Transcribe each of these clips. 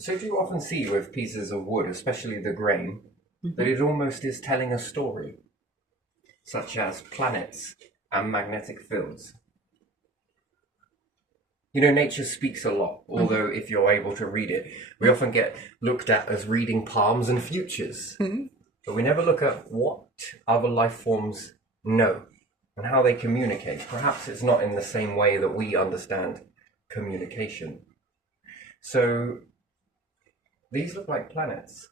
So do you often see with pieces of wood, especially the grain, that Mhm. it almost is telling a story, such as planets and magnetic fields? You know, nature speaks a lot, Mhm. although if you're able to read it, we often get looked at as reading palms and futures. Mhm. But we never look at what other life forms know and how they communicate. Perhaps it's not in the same way that we understand communication. So these look like planets.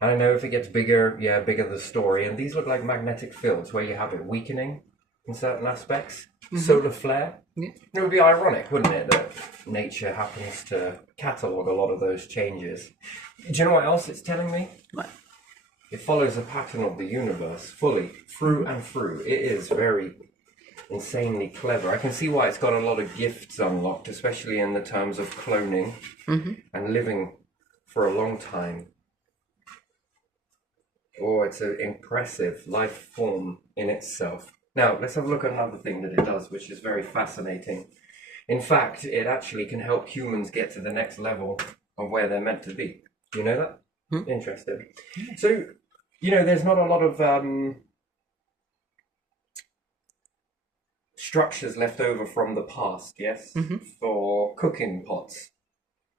And I know if it gets bigger, yeah, bigger the story. And these look like magnetic fields where you have it weakening in certain aspects. Mhm. Solar flare. Yeah. It would be ironic, wouldn't it, that nature happens to catalogue a lot of those changes. Do you know what else it's telling me? What? It follows the pattern of the universe fully, through and through. It is very insanely clever. I can see why it's got a lot of gifts unlocked, especially in the terms of cloning Mhm. and living for a long time. Oh, it's an impressive life form in itself. Now, let's have a look at another thing that it does, which is very fascinating. In fact, it actually can help humans get to the next level of where they're meant to be. Do you know that? Mhm. Interesting. So, there's not a lot of structures left over from the past, yes, Mhm. for cooking pots.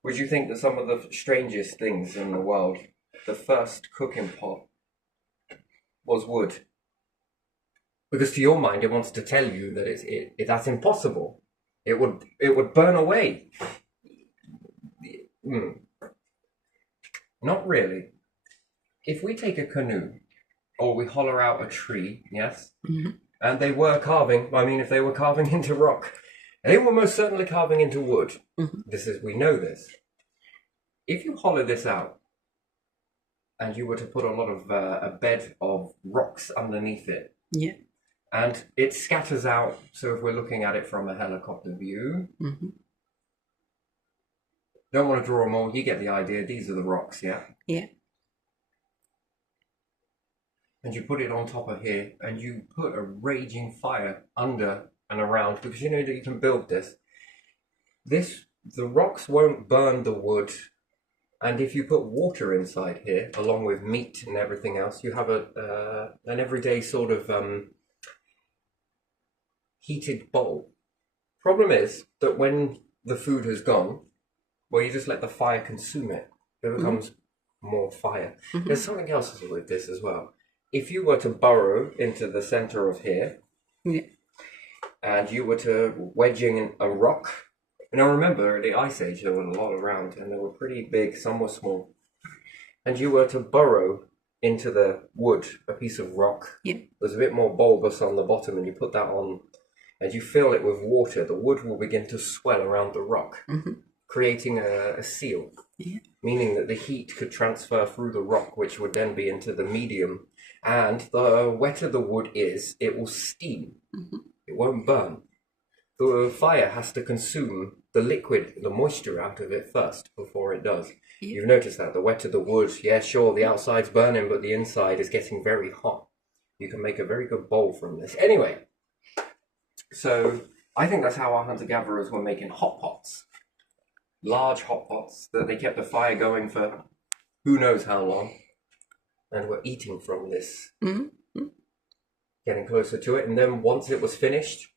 Would you think that some of the strangest things in the world, the first cooking pot was wood? Because to your mind, it wants to tell you that that's impossible. It would burn away. Hmm. Not really. If we take a canoe or we hollow out a tree, yes, Mhm. and they were carving. I mean, if they were carving into rock, they were most certainly carving into wood. Mhm. We know this. If you hollow this out and you were to put a lot of a bed of rocks underneath it, Yeah. and it scatters out. So if we're looking at it from a helicopter view, Mhm. don't want to draw them all. You get the idea. These are the rocks, yeah. Yeah. And you put it on top of here, and you put a raging fire under and around because you know that you can build this. The rocks won't burn the wood, and if you put water inside here, along with meat and everything else, you have an everyday sort of heated bowl. Problem is that when the food has gone, well, you just let the fire consume it. It Mhm. becomes more fire. There's Mhm. something else with this as well. If you were to burrow into the center of here Yeah. and you were to wedging a rock, and I remember the Ice Age, there were a lot around and they were pretty big, some were small, and you were to burrow into the wood, a piece of rock, Yeah. there's a bit more bulbous on the bottom, and you put that on and you fill it with water, the wood will begin to swell around the rock, Mhm. creating a seal, Yeah. meaning that the heat could transfer through the rock, which would then be into the medium. And the wetter the wood is, it will steam. Mhm. It won't burn. The fire has to consume the liquid, the moisture out of it first before it does. Yeah. You've noticed that the wetter the wood, yeah, sure, the outside's burning, but the inside is getting very hot. You can make a very good bowl from this. Anyway, so I think that's how our hunter-gatherers were making hot pots. Large hot pots that they kept the fire going for who knows how long, and were eating from this, Mhm. Mhm. getting closer to it. And then once it was finished,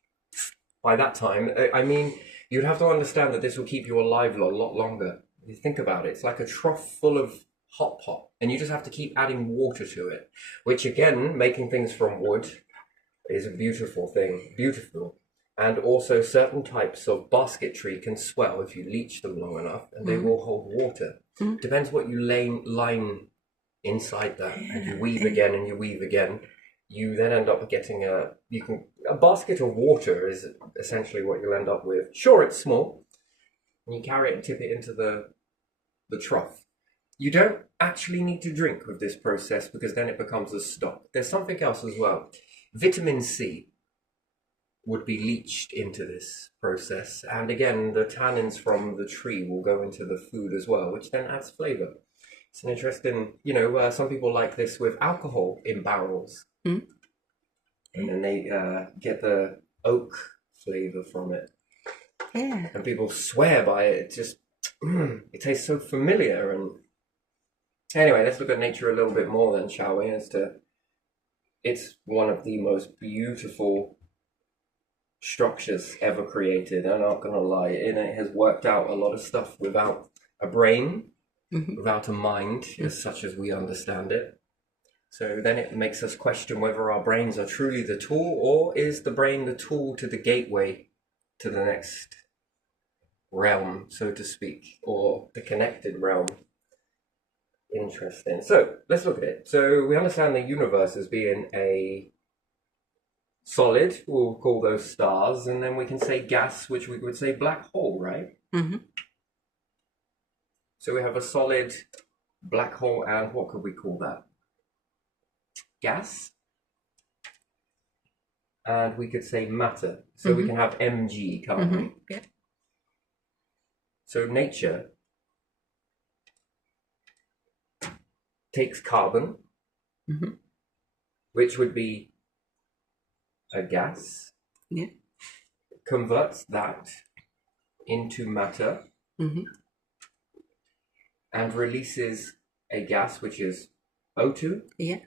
by that time, I mean, you'd have to understand that this will keep you alive a lot longer. If you think about it, it's like a trough full of hot pot, and you just have to keep adding water to it, which again, making things from wood is a beautiful thing. Beautiful. And also, certain types of basketry can swell if you leach them long enough, and they Mhm. will hold water. Mhm. Depends what you line inside that, and you weave again and you weave again. You then end up getting a basket of water is essentially what you'll end up with. Sure, it's small, and you carry it and tip it into the trough. You don't actually need to drink with this process because then it becomes a stock. There's something else as well. Vitamin C would be leached into this process. And again, the tannins from the tree will go into the food as well, which then adds flavor. It's an interesting, some people like this with alcohol in barrels. Mhm. And then they get the oak flavor from it. Yeah. and people swear by it. It just it tastes so familiar. And anyway, let's look at nature a little bit more then, shall we? It's one of the most beautiful structures ever created. I'm not gonna lie, and it has worked out a lot of stuff without a brain, without a mind, as such as we understand it. So then it makes us question whether our brains are truly the tool, or is the brain the tool to the gateway to the next realm, so to speak, or the connected realm. Interesting. So let's look at it. So we understand the universe as being a solid, we'll call those stars, and then we can say gas, which we would say black hole, right? Mm-hmm. So we have a solid black hole, and what could we call that? Gas. And we could say matter. So we can have Mg, can't we? Yeah. So nature takes carbon, which would be a gas, Yeah. converts that into matter, and releases a gas, which is O2. Yeah.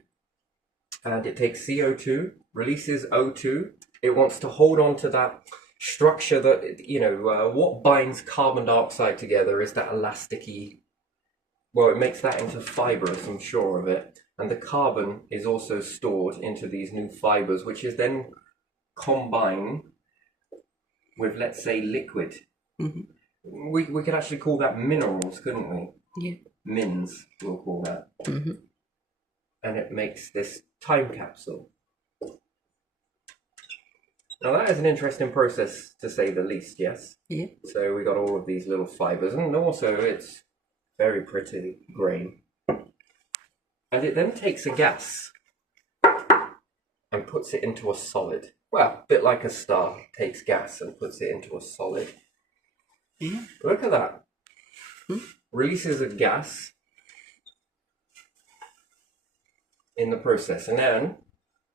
And it takes CO2, releases O2. It wants to hold on to that structure that, what binds carbon dioxide together is that elasticy. Well, it makes that into fibers, I'm sure of it. And the carbon is also stored into these new fibers, which is then combined with, let's say, liquid. We could actually call that minerals, couldn't we? Yeah. Mins, we'll call that. And it makes this time capsule. Now that is an interesting process, to say the least, yes? Yeah. So we got all of these little fibers, and also it's very pretty grain. And it then takes a gas and puts it into a solid. Well, a bit like a star takes gas and puts it into a solid. Yeah. Look at that. Releases a gas in the process, and then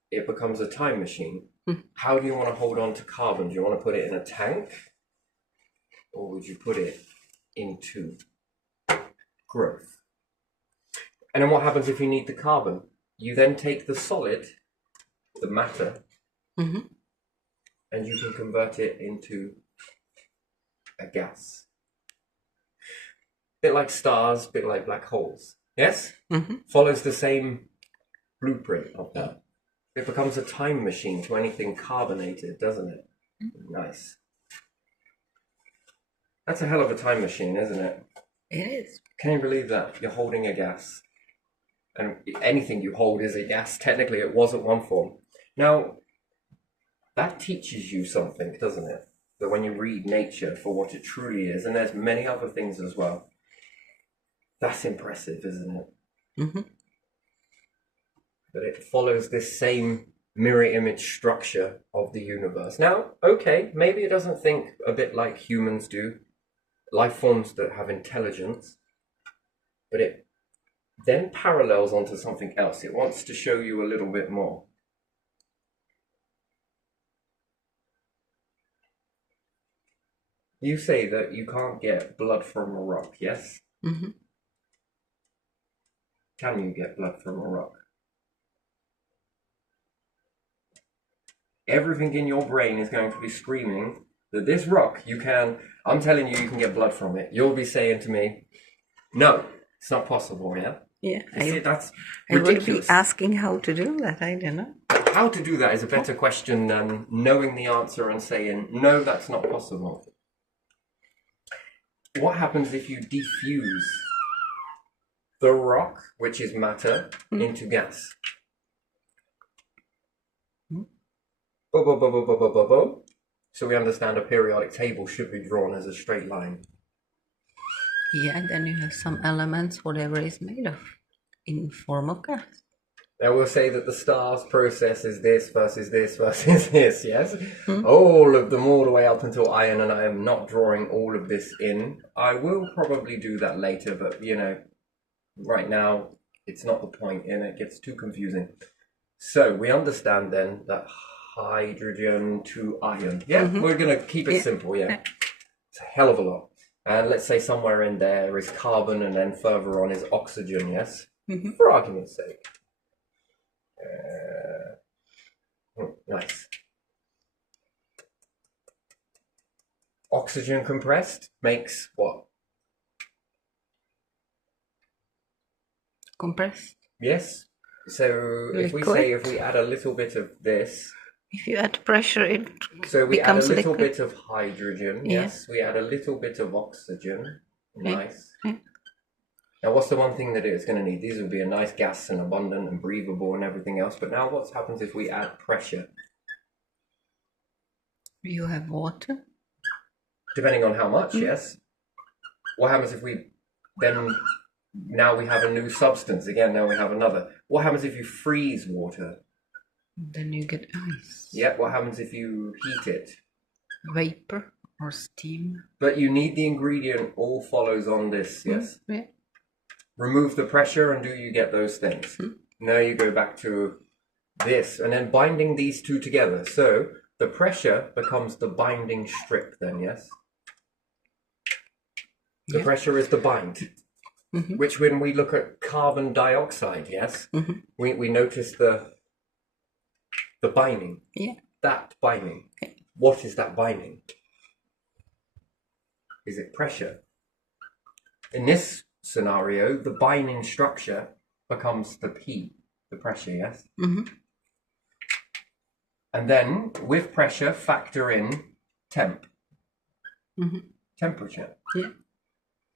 it becomes a time machine. How do you want to hold on to carbon? Do you want to put it in a tank, or would you put it into growth? And then what happens if you need the carbon? You then take the solid, the matter, and you can convert it into a gas. Bit like stars, bit like black holes. Yes? Follows the same blueprint of that. It becomes a time machine to anything carbonated, doesn't it? Nice. That's a hell of a time machine, isn't it? It is. Can you believe that? You're holding a gas. And anything you hold is a gas. Technically, it was at one form. Now, that teaches you something, doesn't it? That when you read nature for what it truly is, and there's many other things as well, that's impressive, isn't it? But it follows this same mirror image structure of the universe. Now, okay, maybe it doesn't think a bit like humans do, life forms that have intelligence, but it then parallels onto something else. It wants to show you a little bit more. You say that you can't get blood from a rock, yes? Can you get blood from a rock? Everything in your brain is going to be screaming that this rock, I'm telling you, you can get blood from it. You'll be saying to me, no, it's not possible, yeah? Yeah. That's I would ridiculous. be asking how to do that, I don't know. How to do that is a better question than knowing the answer and saying, no, that's not possible. What happens if you diffuse the rock, which is matter, into gas? So we understand a periodic table should be drawn as a straight line. Yeah, and then you have some elements, whatever is made of, in form of gas. Now we'll say that the star's process is this versus this versus this, yes? All of them all the way up until iron, and I am not drawing all of this in. I will probably do that later, but, right now it's not the point, and it gets too confusing. So we understand then that hydrogen to iron. Yeah, we're going to keep it simple, yeah. It's a hell of a lot. And let's say somewhere in there is carbon, and then further on is oxygen, yes? For argument's sake. Nice. Oxygen compressed makes what? Compressed. Yes. So if we say if we add a little bit of this, if you add pressure, it so we add a becomes little liquid. bit of hydrogen. Yeah. Yes. We add a little bit of oxygen. Nice. Yeah. Now, what's the one thing that it's going to need? These would be a nice gas and abundant and breathable and everything else. But now, what happens if we add pressure? You have water. Depending on how much, yes. What happens if we then, now we have a new substance again, now we have another. What happens if you freeze water? Then you get ice. Yeah, what happens if you heat it? Vapor or steam. But you need the ingredient, all follows on this, yes? Yeah. Remove the pressure and do you get those things? Now you go back to this and then binding these two together. So the pressure becomes the binding strip then, yes? The pressure is the bind, which when we look at carbon dioxide, yes, we notice the binding. Yeah. That binding. What is that binding? Is it pressure? In this scenario, the binding structure becomes the P, the pressure, yes? And then with pressure, factor in temp. Temperature. Yeah.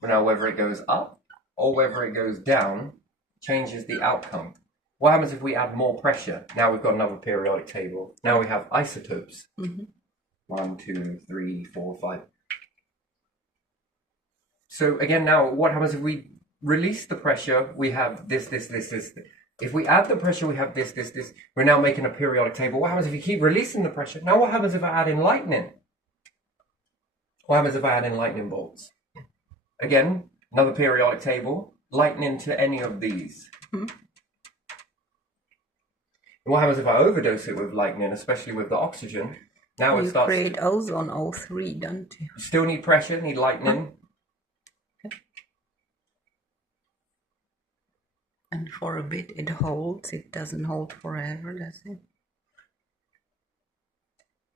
Now, whether it goes up or whether it goes down changes the outcome. What happens if we add more pressure? Now we've got another periodic table. Now we have isotopes. 1, 2, 3, 4, 5. So again, now what happens if we release the pressure? We have this. If we add the pressure, we have this. We're now making a periodic table. What happens if you keep releasing the pressure? Now what happens if I add in lightning? What happens if I add in lightning bolts? Again, another periodic table. Lightning to any of these. What happens if I overdose it with lightning, especially with the oxygen? Now it starts. You create ozone, O3, don't you? Still need pressure, need lightning. And for a bit it holds. It doesn't hold forever, does it?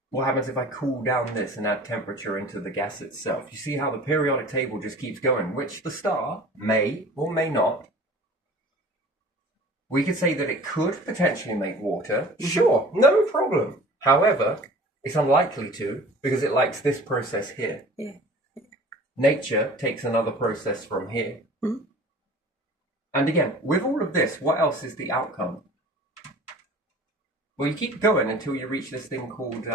What happens if I cool down this and add temperature into the gas itself? You see how the periodic table just keeps going, which the star may or may not. We could say that it could potentially make water. Sure, no problem. However, it's unlikely to because it likes this process here. Yeah. Nature takes another process from here. And again, with all of this, what else is the outcome? Well, you keep going until you reach this thing called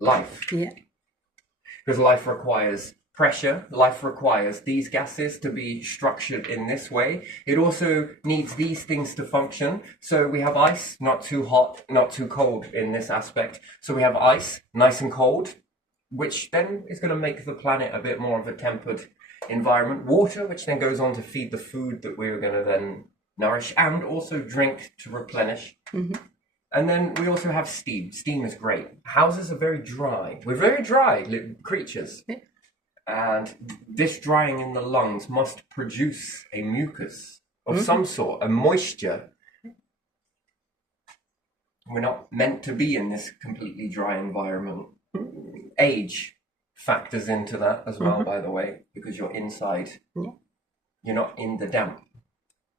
life. Yeah. Because life requires pressure. Life requires these gases to be structured in this way. It also needs these things to function. So we have ice, not too hot, not too cold in this aspect. So we have ice, nice and cold, which then is going to make the planet a bit more of a tempered environment. Water, which then goes on to feed the food that we're going to then nourish and also drink to replenish. And then we also have steam. Steam is great. Houses are very dry. We're very dry creatures. Yeah. And this drying in the lungs must produce a mucus of some sort, a moisture. We're not meant to be in this completely dry environment. Age factors into that as well, by the way, because you're inside. You're not in the damp.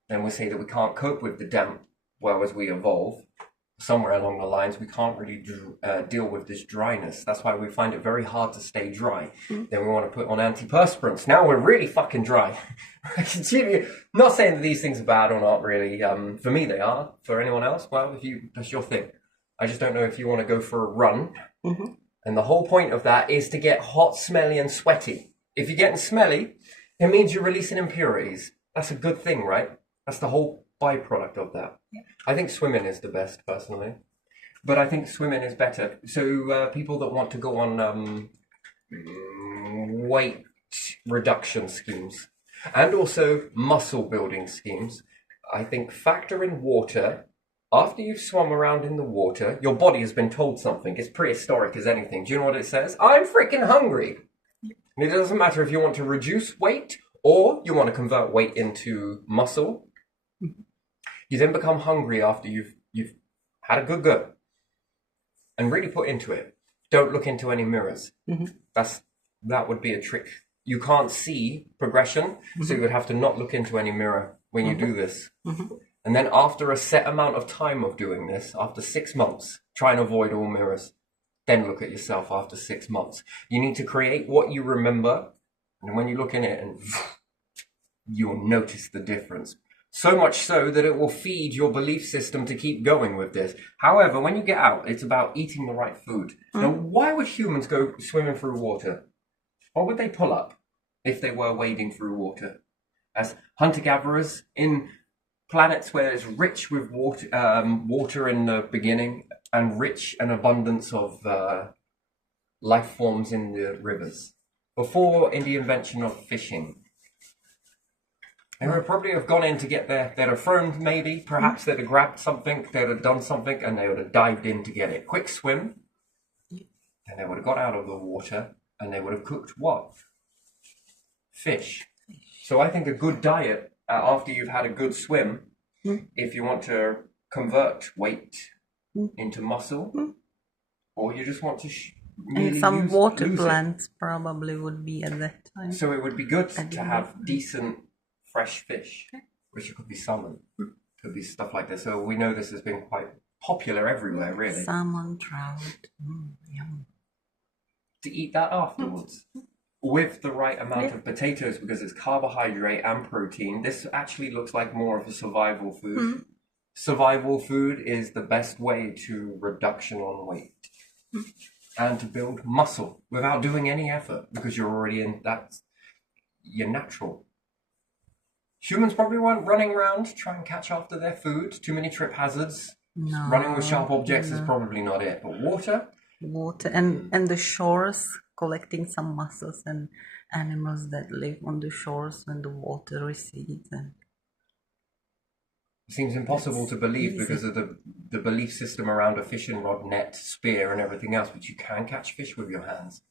Then we say that we can't cope with the damp, whereas we evolve. Somewhere along the lines, we can't really deal with this dryness. That's why we find it very hard to stay dry. Then we want to put on antiperspirants. Now we're really fucking dry. Not saying that these things are bad or not, really. For me, they are. For anyone else, well, that's your thing. I just don't know if you want to go for a run. And the whole point of that is to get hot, smelly, and sweaty. If you're getting smelly, it means you're releasing impurities. That's a good thing, right? That's the whole byproduct of that. I think swimming is the best, personally. But I think swimming is better. So people that want to go on weight reduction schemes and also muscle building schemes, I think factor in water After you've swum around in the water, your body has been told something. It's prehistoric as anything. Do you know what it says? I'm freaking hungry. And it doesn't matter if you want to reduce weight or you want to convert weight into muscle. You then become hungry after you've had a good go. And really put into it. Don't look into any mirrors. That would be a trick. You can't see progression, so you would have to not look into any mirror when you do this. And then after a set amount of time of doing this, after 6 months, try and avoid all mirrors. Then look at yourself after 6 months. You need to create what you remember, and when you look in it, and you'll notice the difference. So much so that it will feed your belief system to keep going with this. However, when you get out, it's about eating the right food. Now, why would humans go swimming through water? What would they pull up if they were wading through water? As hunter-gatherers in planets where it's rich with water in the beginning and rich and abundance of life forms in the rivers. Before the invention of fishing, they would probably have gone in to get there. They'd have thrown, maybe, perhaps they'd have grabbed something, they'd have done something, and they would have dived in to get it. Quick swim, and they would have got out of the water, and they would have cooked what? Fish. So I think a good diet, after you've had a good swim, if you want to convert weight into muscle, or you just want to and some water plants probably would be at that time. So it would be good to have decent fresh fish, which could be salmon, could be stuff like this. So we know this has been quite popular everywhere, really. Salmon, trout, yum. To eat that afterwards with the right amount of potatoes, because it's carbohydrate and protein. This actually looks like more of a survival food. Survival food is the best way to reduction on weight and to build muscle without doing any effort, because you're already in that. You're natural. Humans probably weren't running around to try and catch after their food. Too many trip hazards. No, Running with sharp objects is probably not it. But water and the shores, collecting some mussels and animals that live on the shores when the water recedes. And it seems impossible to believe because of the belief system around a fishing rod, net, spear, and everything else. But you can catch fish with your hands.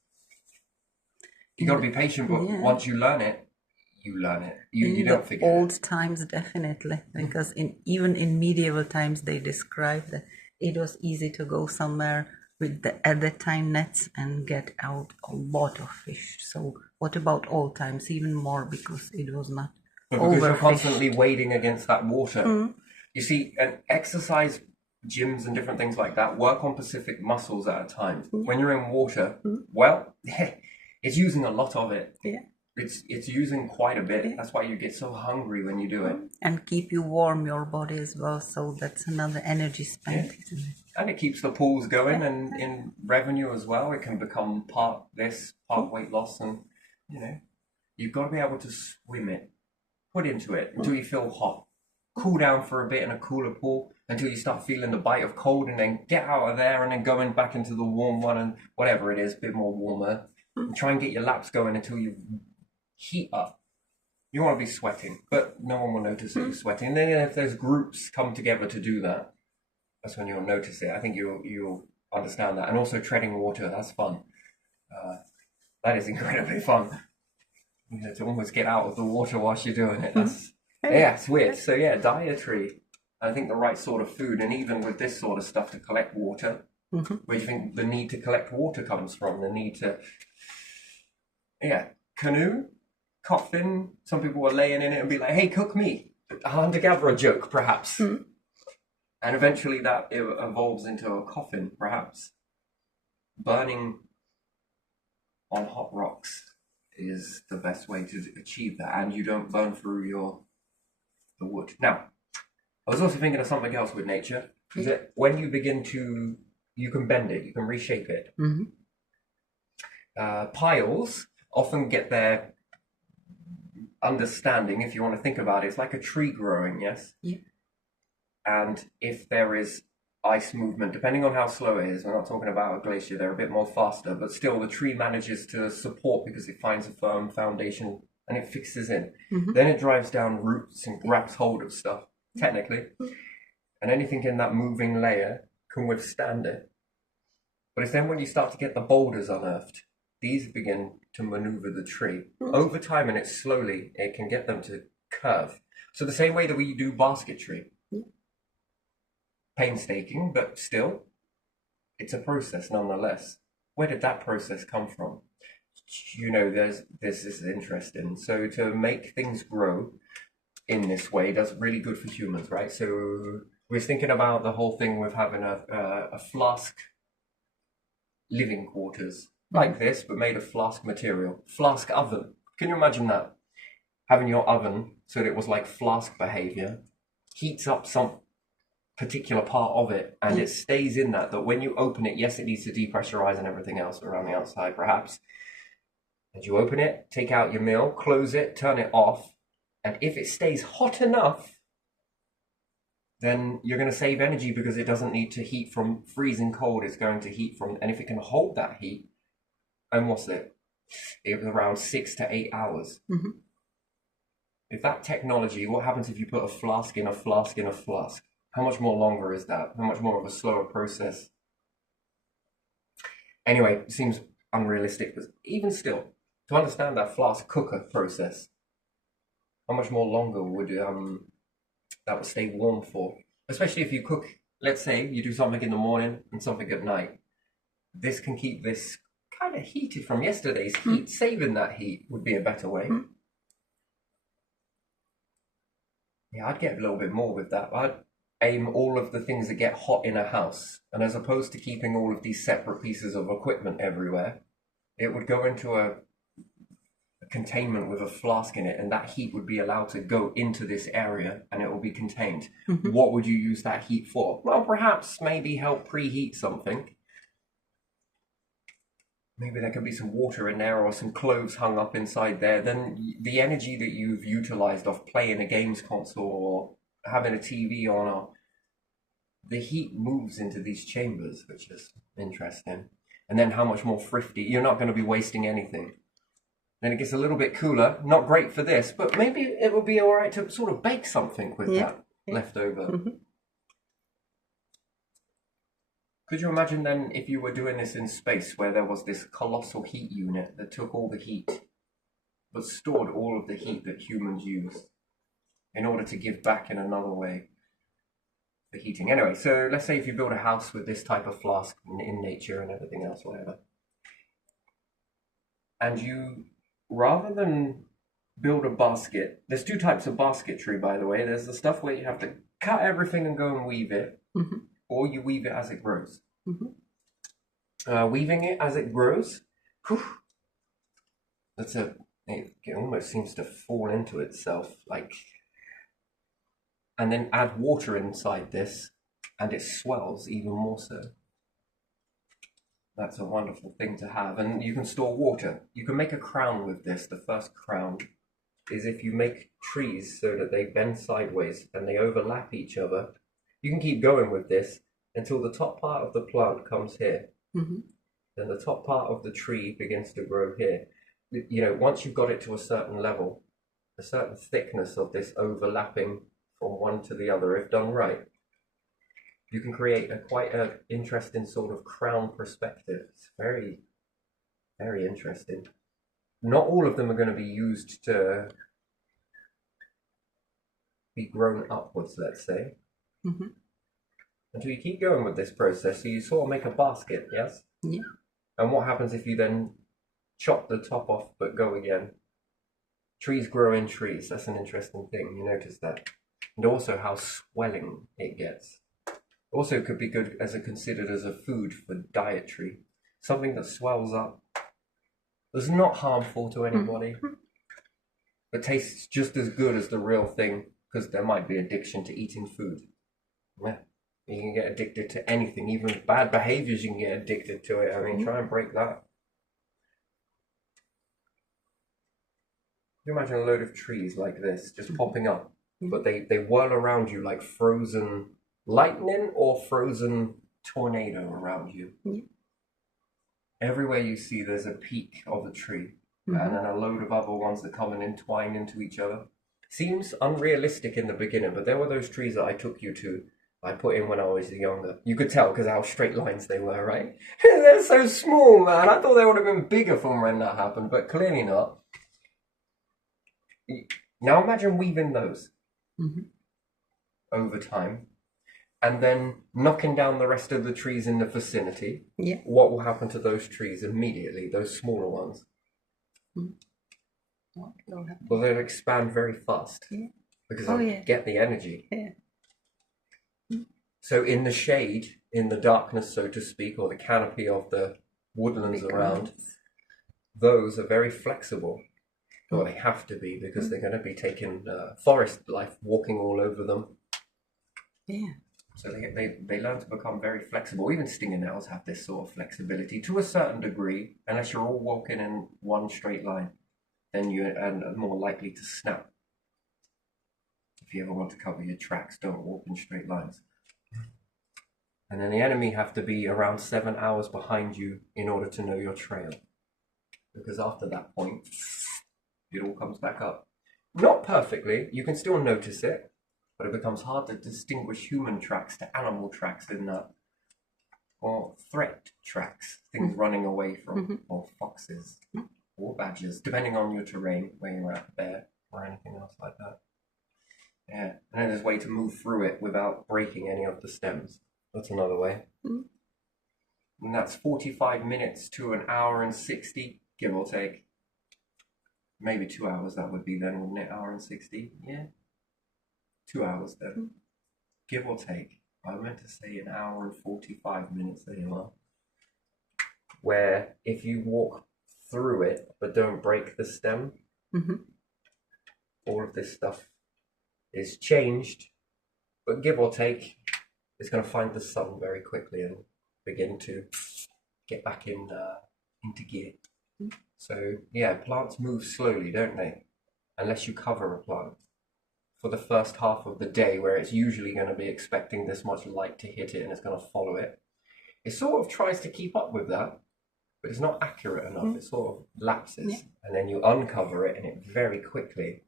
You got to be patient, but once you learn it, you learn it. You don't forget. In the old times, definitely, because even in medieval times, they described that it was easy to go somewhere with at that time nets and get out a lot of fish. So what about old times? Even more, because it was not but because you're constantly wading against that water. You see, and exercise gyms and different things like that work on specific muscles at a time. When you're in water, well, it's using a lot of it. It's using quite a bit. That's why you get so hungry when you do it. And keep you warm, your body as well. So that's another energy spent, isn't it? And it keeps the pools going, and in revenue as well. It can become part this, part weight loss, and you've got to be able to swim it, put into it until you feel hot. Cool down for a bit in a cooler pool until you start feeling the bite of cold, and then get out of there and then going back into the warm one, and whatever it is, a bit more warmer. And try and get your laps going until you heat up. You want to be sweating, but no one will notice that you're sweating. And then if there's groups come together to do that, that's when you'll notice it. I think you'll understand that. And also treading water, that's fun. That is incredibly fun. To almost get out of the water whilst you're doing it. That's it's weird. So dietary. I think the right sort of food, and even with this sort of stuff to collect water, where do you think the need to collect water comes from? The need to canoe, coffin. Some people were laying in it and be like, "Hey, cook me." A hunter-gatherer joke, perhaps. And eventually that evolves into a coffin, perhaps. Burning on hot rocks is the best way to achieve that, and you don't burn through the wood. Now, I was also thinking of something else with nature. Is that when you begin to, you can bend it, you can reshape it. Piles often get their understanding, if you want to think about it, it's like a tree growing, yes? Yeah. And if there is ice movement, depending on how slow it is, we're not talking about a glacier, they're a bit more faster, but still the tree manages to support because it finds a firm foundation and it fixes in. Then it drives down roots and grabs hold of stuff, technically. and anything in that moving layer can withstand it. But it's then when you start to get the boulders unearthed, these begin to maneuver the tree. Over time, and it's slowly, it can get them to curve. So the same way that we do basketry. Painstaking, but still, it's a process nonetheless. Where did that process come from? You know, this is interesting. So to make things grow in this way, that's really good for humans, right? So we're thinking about the whole thing with having a flask living quarters like this, but made of flask material. Flask oven. Can you imagine that? Having your oven so that it was like flask behavior, heats up some particular part of it, and it stays in that when you open it, yes, it needs to depressurize and everything else around the outside, perhaps. And you open it, take out your meal, close it, turn it off, and if it stays hot enough, then you're going to save energy because it doesn't need to heat from freezing cold. It's going to heat from, and if it can hold that heat, and what's it? It was around 6 to 8 hours. If that technology, what happens if you put a flask in a flask in a flask? How much more longer is that? How much more of a slower process? Anyway, it seems unrealistic, but even still, to understand that flask cooker process, how much more longer would that would stay warm for? Especially if you cook, let's say you do something in the morning and something at night. This can keep this kind of heated from yesterday's heat. Saving that heat would be a better way. Yeah, I'd get a little bit more with that. I'd aim all of the things that get hot in a house, and as opposed to keeping all of these separate pieces of equipment everywhere, it would go into a containment with a flask in it, and that heat would be allowed to go into this area and it will be contained. What would you use that heat for? Well, perhaps maybe help preheat something. Maybe there could be some water in there or some clothes hung up inside there. Then the energy that you've utilized off playing a games console or having a TV on, or the heat moves into these chambers, which is interesting. And then how much more thrifty, you're not going to be wasting anything. Then it gets a little bit cooler, not great for this, but maybe it would be all right to sort of bake something with that leftover. Could you imagine then if you were doing this in space where there was this colossal heat unit that took all the heat, but stored all of the heat that humans use in order to give back in another way for heating? Anyway, so let's say if you build a house with this type of flask in nature and everything else, whatever, and you, rather than build a basket, there's two types of basketry, by the way. There's the stuff where you have to cut everything and go and weave it, or you weave it as it grows. Weaving it as it grows, it almost seems to fall into itself, like, and then add water inside this, and it swells even more so. That's a wonderful thing to have, and you can store water. You can make a crown with this. The first crown is if you make trees so that they bend sideways and they overlap each other. You can keep going with this until the top part of the plant comes here. Then the top part of the tree begins to grow here. You know, once you've got it to a certain level, a certain thickness of this overlapping from one to the other, if done right, you can create quite an interesting sort of crown perspective. It's very, very interesting. Not all of them are going to be used to be grown upwards, let's say. Until you keep going with this process, so you sort of make a basket, yes? Yeah. And what happens if you then chop the top off but go again? Trees grow in trees. That's an interesting thing. You notice that. And also how swelling it gets. Also could be good as considered as a food for dietary. Something that swells up. That's not harmful to anybody. But tastes just as good as the real thing, because there might be addiction to eating food. Yeah. You can get addicted to anything, even bad behaviors, you can get addicted to it. I mean, try and break that. You imagine a load of trees like this, just popping up, but they whirl around you like frozen lightning or frozen tornado around you. Everywhere you see, there's a peak of a tree, and then a load of other ones that come and entwine into each other. Seems unrealistic in the beginning, but there were those trees that I took you to I put in when I was younger. You could tell because how straight lines they were, right? They're so small, man. I thought they would have been bigger from when that happened, but clearly not. Now imagine weaving those over time and then knocking down the rest of the trees in the vicinity. Yeah. What will happen to those trees immediately, those smaller ones? What will happen? Well, they'll expand very fast because they'll get the energy. Yeah. So in the shade, in the darkness, so to speak, or the canopy of the woodlands around, those are very flexible. Well, they have to be because they're going to be taking forest life, walking all over them. Yeah. So they learn to become very flexible. Even stinger nails have this sort of flexibility to a certain degree. Unless you're all walking in one straight line, then you're more likely to snap. If you ever want to cover your tracks, don't walk in straight lines. And then the enemy have to be around 7 hours behind you in order to know your trail. Because after that point, it all comes back up. Not perfectly, you can still notice it, but it becomes hard to distinguish human tracks to animal tracks in that, or threat tracks, things running away from, or foxes, or badgers, depending on your terrain, where you're at there, or anything else like that. Yeah, and then there's a way to move through it without breaking any of the stems. That's another way. And that's 45 minutes to an hour and 60, give or take. Maybe 2 hours that would be then, wouldn't it? Hour and 60? Yeah. 2 hours then. Give or take. I meant to say an hour and 45 minutes, there you are. Where if you walk through it but don't break the stem, all of this stuff is changed, but give or take, it's going to find the sun very quickly and begin to get back into gear. So yeah, plants move slowly, don't they? Unless you cover a plant for the first half of the day, where it's usually going to be expecting this much light to hit it and it's going to follow it. It sort of tries to keep up with that, but it's not accurate enough. It sort of lapses, and then you uncover it and it very quickly,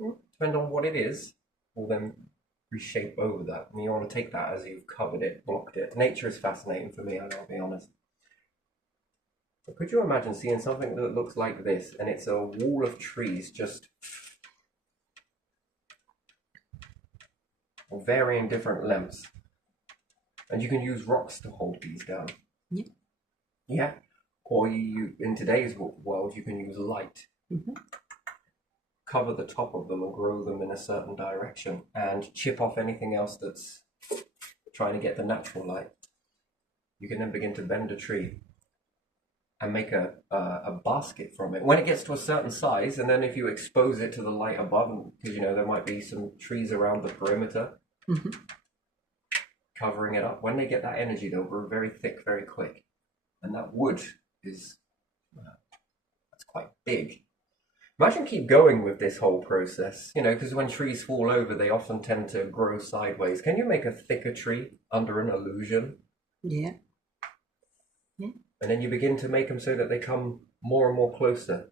depending on what it is, will then reshape over that. And you want to take that as you've covered it, blocked it. Nature is fascinating for me, I'll be honest. But could you imagine seeing something that looks like this, and it's a wall of trees just of varying different lengths, and you can use rocks to hold these down. Yeah. Or you in today's world, you can use light. Cover the top of them and grow them in a certain direction and chip off anything else that's trying to get the natural light. You can then begin to bend a tree and make a basket from it when it gets to a certain size, and then if you expose it to the light above, because there might be some trees around the perimeter covering it up, when they get that energy they'll grow very thick very quick, and that wood is that's quite big. Imagine keep going with this whole process, because when trees fall over, they often tend to grow sideways. Can you make a thicker tree under an illusion? Yeah. And then you begin to make them so that they come more and more closer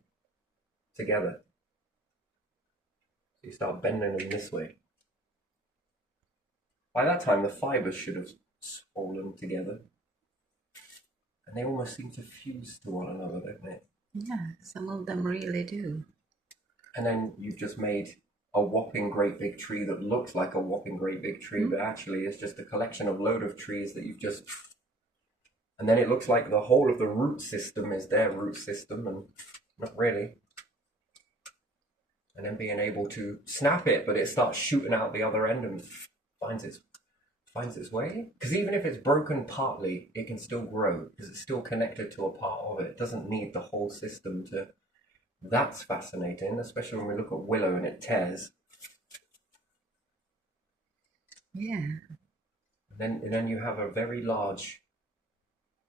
together. So you start bending them this way. By that time, the fibers should have swollen together. And they almost seem to fuse to one another, don't they? Yeah, some of them really do. And then you've just made a whopping great big tree that looks like a whopping great big tree, but actually it's just a collection of load of trees that you've just... And then it looks like the whole of the root system is their root system, and not really. And then being able to snap it, but it starts shooting out the other end and finds its way. Because even if it's broken partly, it can still grow, because it's still connected to a part of it. It doesn't need the whole system to... That's fascinating, especially when we look at willow and it tears. Yeah. And then you have a very large,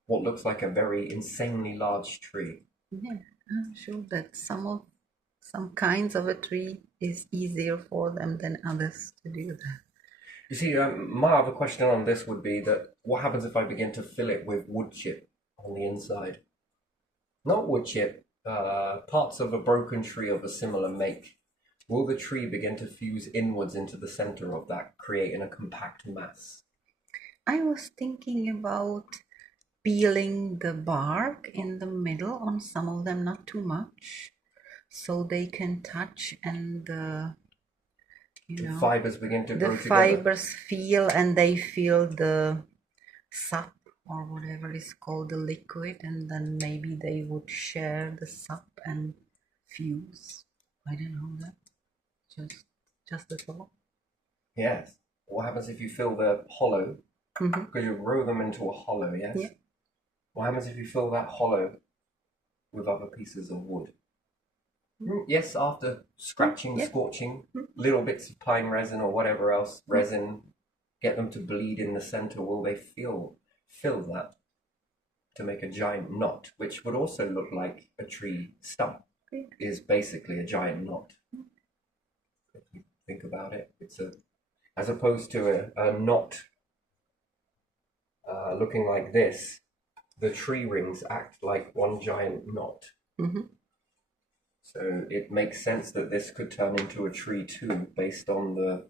what looks like a very insanely large tree. Yeah, I'm sure that some kinds of a tree is easier for them than others to do that. You see, my other question on this would be that what happens if I begin to fill it with wood chip on the inside? Not wood chip, parts of a broken tree of a similar make. will the tree begin to fuse inwards into the center of that, creating a compact mass? I was thinking about peeling the bark in the middle on some of them, not too much, so they can touch and The fibers begin to the grow together. fibers feel and they feel the sap or whatever is called the liquid, and then maybe they would share the sap and fuse. I don't know that. Just a thought. Yes. What happens if you fill the hollow? Mm-hmm. Because you row them into a hollow, yes? Yeah. What happens if you fill that hollow with other pieces of wood? Yes, after scratching, Yeah. scorching, little bits of pine resin or whatever else, resin, get them to bleed in the center, will they fill that to make a giant knot, which would also look like a tree stump, is basically a giant knot. If you think about it, it's as opposed to a knot looking like this, the tree rings act like one giant knot. Mm-hmm. So it makes sense that this could turn into a tree too, based on the...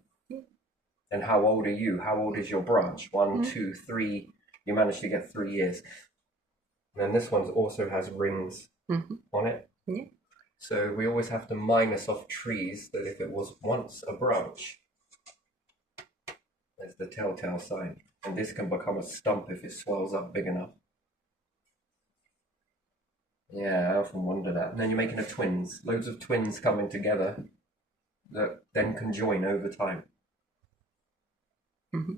And how old are you? How old is your branch? 1, 2, 3. You managed to get 3 years. And then this one also has rings on it. Yeah. So we always have to minus off trees that if it was once a branch, there's the telltale sign. And this can become a stump if it swells up big enough. Yeah, I often wonder that. And then you're making twins. Loads of twins coming together that then can join over time. Mm-hmm.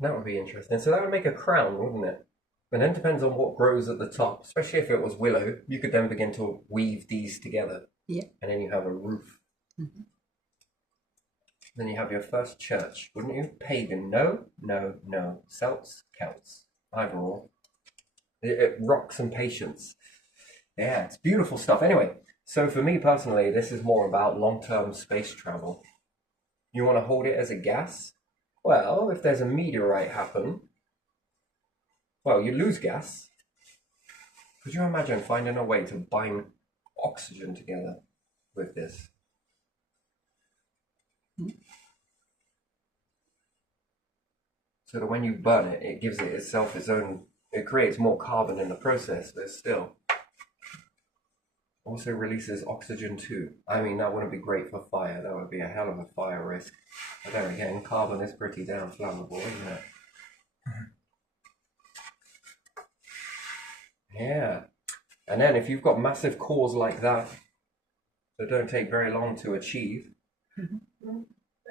That would be interesting. So that would make a crown, wouldn't it? And then depends on what grows at the top. Especially if it was willow, you could then begin to weave these together. Yeah. And then you have a roof. Mm-hmm. Then you have your first church, wouldn't you? Pagan, no. Celts, Celts, either or. It rocks and patience. Yeah, it's beautiful stuff. Anyway, so for me personally, this is more about long-term space travel. You want to hold it as a gas? Well, if there's a meteorite happen, well, you lose gas. Could you imagine finding a way to bind oxygen together with this? So that when you burn it, it gives it itself its own... It creates more carbon in the process, but still also releases oxygen too. I mean, that wouldn't be great for fire. That would be a hell of a fire risk. But there again, carbon is pretty damn flammable, isn't it? Yeah. And then if you've got massive cores like that don't take very long to achieve,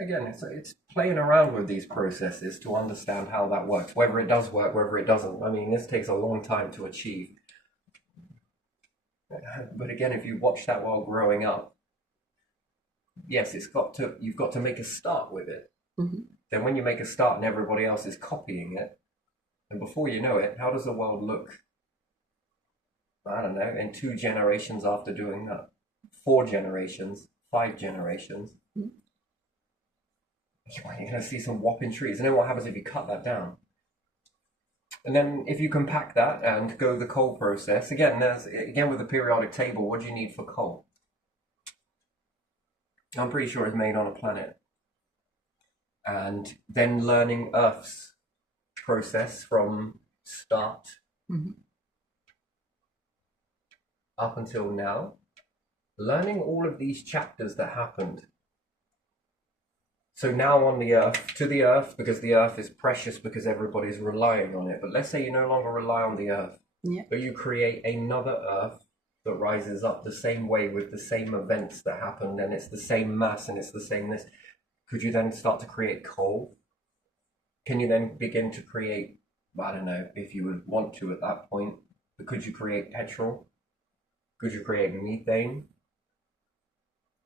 again, it's playing around with these processes to understand how that works, whether it does work, whether it doesn't. I mean, this takes a long time to achieve. But again, if you watch that while growing up, yes, you've got to make a start with it. Mm-hmm. Then when you make a start and everybody else is copying it, and before you know it, how does the world look? I don't know, in 2 generations after doing that, 4 generations, 5 generations. Mm-hmm. You're going to see some whopping trees. And then what happens if you cut that down? And then if you compact that and go the coal process, again with the periodic table, what do you need for coal? I'm pretty sure it's made on a planet. And then learning Earth's process from start up until now, learning all of these chapters that happened. So now on the Earth, to the Earth, because the Earth is precious because everybody's relying on it. But let's say you no longer rely on the Earth, but you create another Earth that rises up the same way with the same events that happened, and it's the same mass and it's the same this. Could you then start to create coal? Can you then begin to create, I don't know, if you would want to at that point, but could you create petrol? Could you create methane?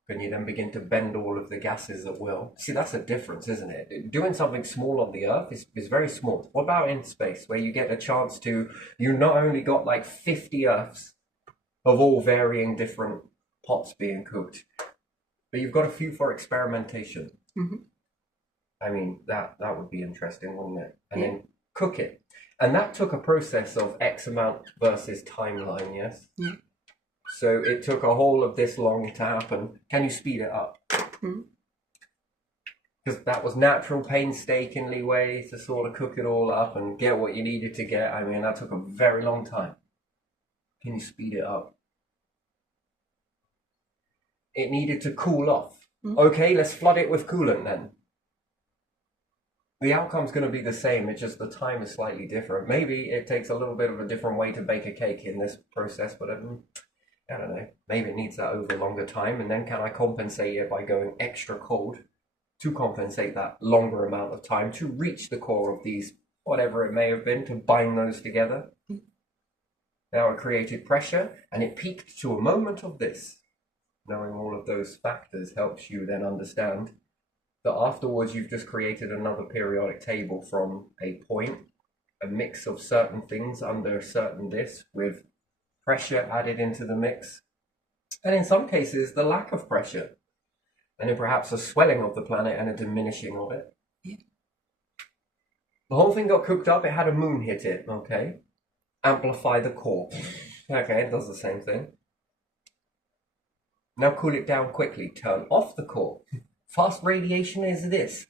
Can you then begin to bend all of the gases at will? See, that's a difference, isn't it? Doing something small on the Earth is very small. What about in space, where you get a chance to, you not only got like 50 Earths of all varying different pots being cooked, but you've got a few for experimentation. I mean, that would be interesting, wouldn't it? And then cook it. And that took a process of X amount versus timeline, yes? So it took a whole of this long to happen. Can you speed it up? Because that was natural, painstakingly way to sort of cook it all up and get what you needed to get. I mean, that took a very long time. Can you speed it up? It needed to cool off. Okay, let's flood it with coolant then. The outcome's going to be the same, it's just the time is slightly different. Maybe it takes a little bit of a different way to bake a cake in this process, but I don't know. Maybe it needs that over longer time, and then can I compensate it by going extra cold to compensate that longer amount of time to reach the core of these, whatever it may have been, to bind those together? Now it created pressure, and it peaked to a moment of this. Knowing all of those factors helps you then understand that afterwards you've just created another periodic table from a point, a mix of certain things under a certain this with pressure added into the mix, and in some cases the lack of pressure, and then perhaps a swelling of the planet and a diminishing of it. The whole thing got cooked up, it had a moon hit it, okay? Amplify the core. Okay, it does the same thing. Now cool it down quickly, turn off the core. Fast radiation is this.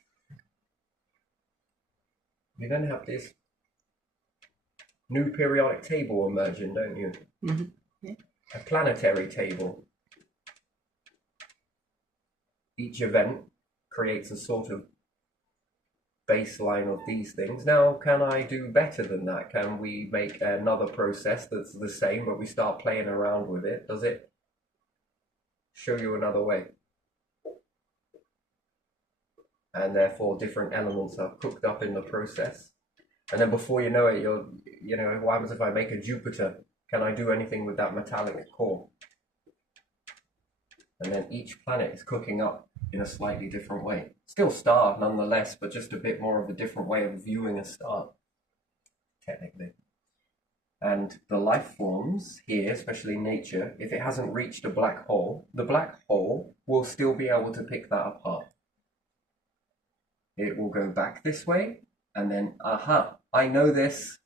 You then have this new periodic table emerging, don't you? Yeah. A planetary table. Each event creates a sort of baseline of these things. Now, can I do better than that? Can we make another process that's the same, but we start playing around with it? Does it show you another way? And therefore different elements are cooked up in the process. And then before you know it, what happens if I make a Jupiter? Can I do anything with that metallic core? And then each planet is cooking up in a slightly different way. Still star nonetheless, but just a bit more of a different way of viewing a star, technically. And the life forms here, especially nature, if it hasn't reached a black hole, the black hole will still be able to pick that apart. It will go back this way, and then, I know this.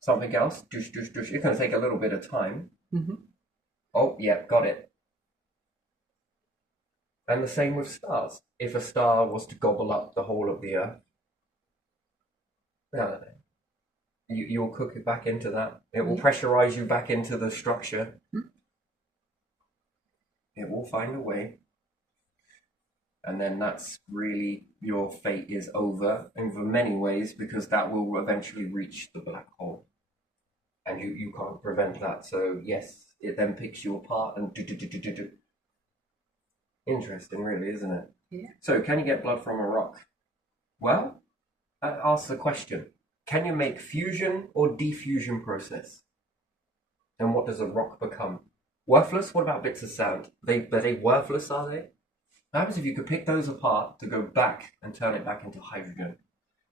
Something else. It's going to take a little bit of time. Oh, yeah, got it. And the same with stars. If a star was to gobble up the whole of the Earth, you'll cook it back into that. It will pressurize you back into the structure. It will find a way. And then that's really, your fate is over in many ways, because that will eventually reach the black hole. And you can't prevent that. So yes, it then picks you apart and do. Interesting, really, isn't it? Yeah. So can you get blood from a rock? Well, that asks the question. Can you make fusion or diffusion process? And what does a rock become? Worthless? What about bits of sand? Are they worthless, are they? What happens if you could pick those apart to go back and turn it back into hydrogen?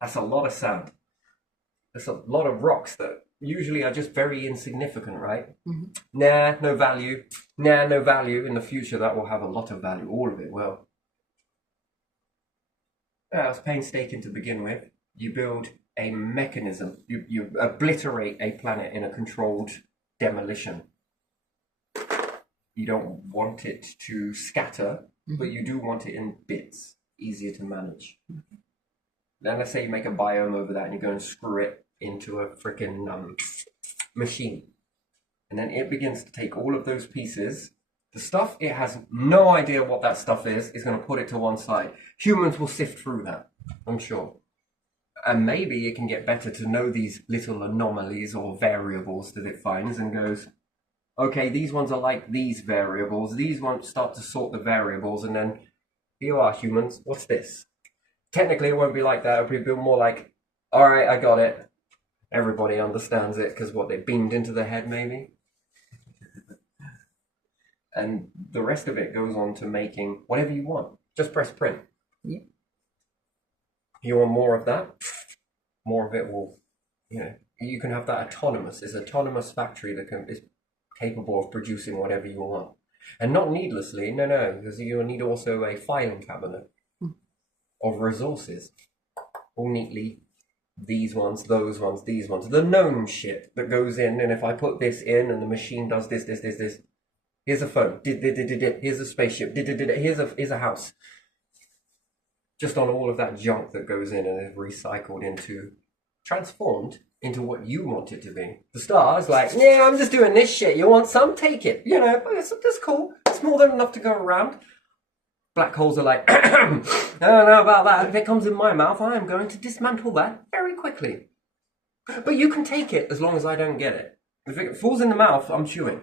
That's a lot of sand. That's a lot of rocks that usually are just very insignificant, right? Nah, no value. Nah, no value. In the future, that will have a lot of value. All of it will. Yeah, it's painstaking to begin with. You build a mechanism. You obliterate a planet in a controlled demolition. You don't want it to scatter, but you do want it in bits, easier to manage. Then let's say you make a biome over that and you go and screw it into a freaking machine. And then it begins to take all of those pieces. The stuff it has no idea what that stuff is going to put it to one side. Humans will sift through that, I'm sure. And maybe it can get better to know these little anomalies or variables that it finds and goes, okay, these ones are like these variables. These ones start to sort the variables, and then here you are, humans. What's this? Technically, it won't be like that. It'll be more like, all right, I got it. Everybody understands it because what, they beamed into the head, maybe? And the rest of it goes on to making whatever you want. Just press print. Yeah. You want more of that? More of it will, you can have that autonomous. It's an autonomous factory that is capable of producing whatever you want. And not needlessly, no, because you need also a filing cabinet of resources, all neatly these ones, those ones, these ones. The known shit that goes in, and if I put this in and the machine does this, this, this, this. Here's a phone. Here's a spaceship. Here's a house. Just on all of that junk that goes in and is recycled into, transformed into what you want it to be. The star's like, yeah, I'm just doing this shit. You want some? Take it. You know, that's cool. It's more than enough to go around. Black holes are like, I don't know about that. If it comes in my mouth, I am going to dismantle that very quickly. But you can take it as long as I don't get it. If it falls in the mouth, I'm chewing.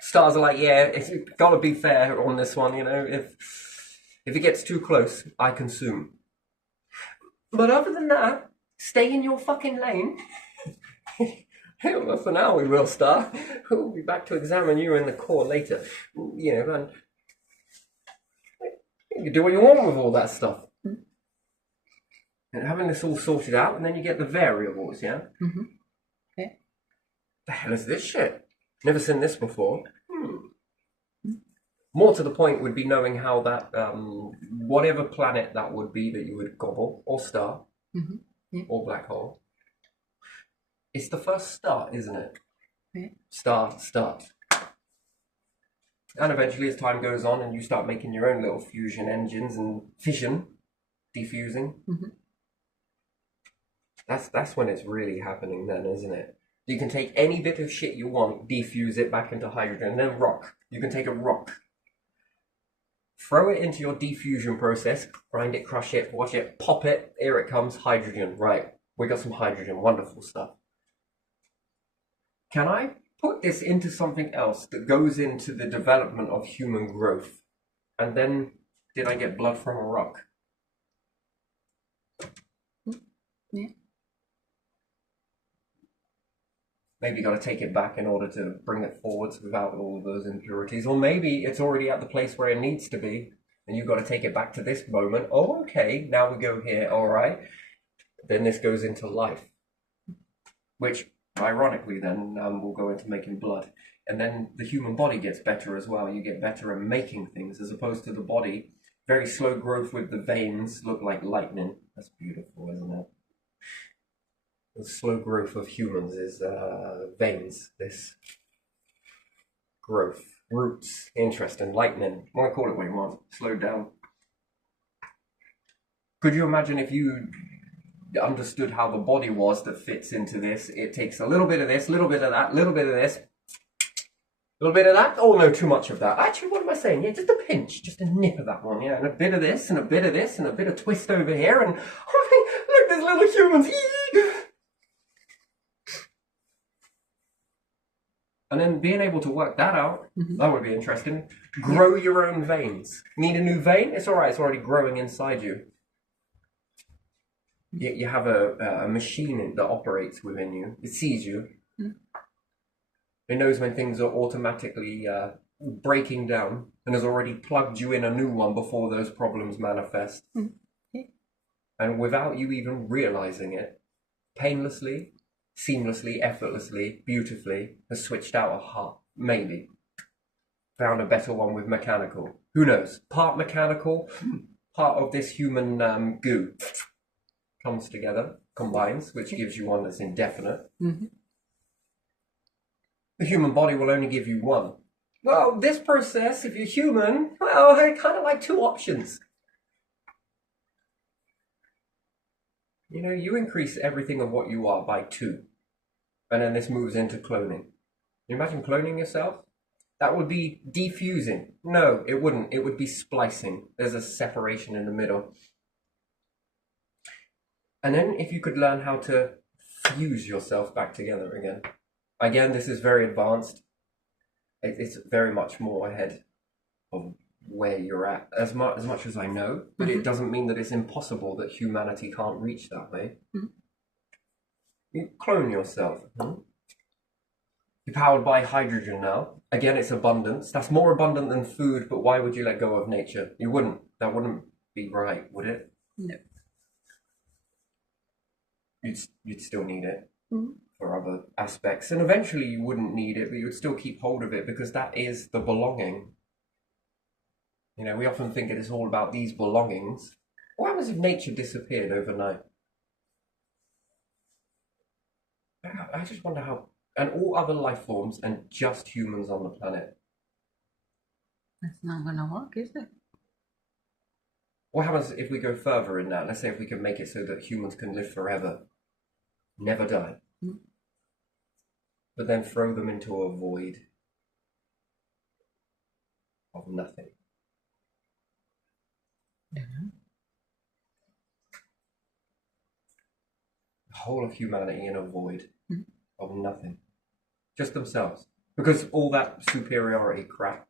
Stars are like, yeah, it's got to be fair on this one, you know. If it gets too close, I consume. But other than that, stay in your fucking lane. Well, for now we will, Star. We'll be back to examine you in the core later. You know, and you can do what you want with all that stuff. And having this all sorted out, and then you get the variables, yeah? Mm-hmm. Okay. The hell is this shit? Never seen this before. More to the point would be knowing how that, whatever planet that would be that you would gobble, or star, or black hole. It's the first start, isn't it? Yeah. Start. And eventually, as time goes on and you start making your own little fusion engines and fission, diffusing, that's when it's really happening then, isn't it? You can take any bit of shit you want, defuse it back into hydrogen, and then rock. You can take a rock, throw it into your diffusion process, grind it, crush it, wash it, pop it, here it comes, hydrogen. Right, we got some hydrogen, wonderful stuff. Can I put this into something else that goes into the development of human growth? And then, did I get blood from a rock? Yeah. Maybe you got to take it back in order to bring it forwards without all of those impurities. Or maybe it's already at the place where it needs to be, and you've got to take it back to this moment. Oh, okay, now we go here, all right. Then this goes into life, which, ironically, then we'll go into making blood. And then the human body gets better as well. You get better at making things, as opposed to the body. Very slow growth with the veins, look like lightning. That's beautiful, isn't it? The slow growth of humans is veins, this growth. Roots, interesting, lightning. You want to call it what you want, slowed down. Could you imagine if you understood how the body was that fits into this? It takes a little bit of this, a little bit of that, a little bit of this, a little bit of that. Oh no, too much of that. Actually, what am I saying? Yeah, just a pinch, just a nip of that one, yeah, and a bit of this, and a bit of this, and a bit of twist over here, and oh, look, there's little humans. And then being able to work that out, that would be interesting. Grow your own veins. Need a new vein? It's all right. It's already growing inside you. You have a machine that operates within you. It sees you. It knows when things are automatically breaking down and has already plugged you in a new one before those problems manifest. And without you even realizing it, painlessly, seamlessly, effortlessly, beautifully, has switched out a heart. Maybe. Found a better one with mechanical. Who knows? Part mechanical, part of this human goo comes together, combines, which gives you one that's indefinite. The human body will only give you one. Well, this process, if you're human, well, I kind of like two options. You know, you increase everything of what you are by 2. And then this moves into cloning. You imagine cloning yourself? That would be defusing. No, it wouldn't. It would be splicing. There's a separation in the middle. And then if you could learn how to fuse yourself back together again. Again, this is very advanced. It's very much more ahead of where you're at, as much as I know, but it doesn't mean that it's impossible that humanity can't reach that way. You clone yourself. You're powered by hydrogen now. Again, it's abundance. That's more abundant than food, but why would you let go of nature? You wouldn't. That wouldn't be right, would it? No. You'd still need it for other aspects, and eventually you wouldn't need it, but you would still keep hold of it because that is the belonging. You know, we often think it is all about these belongings. What happens if nature disappeared overnight? I just wonder how, and all other life forms and just humans on the planet. That's not gonna work, is it? What happens if we go further in that? Let's say if we can make it so that humans can live forever, never die, but then throw them into a void of nothing. Dunno. The whole of humanity in a void of nothing. Just themselves. Because all that superiority crap.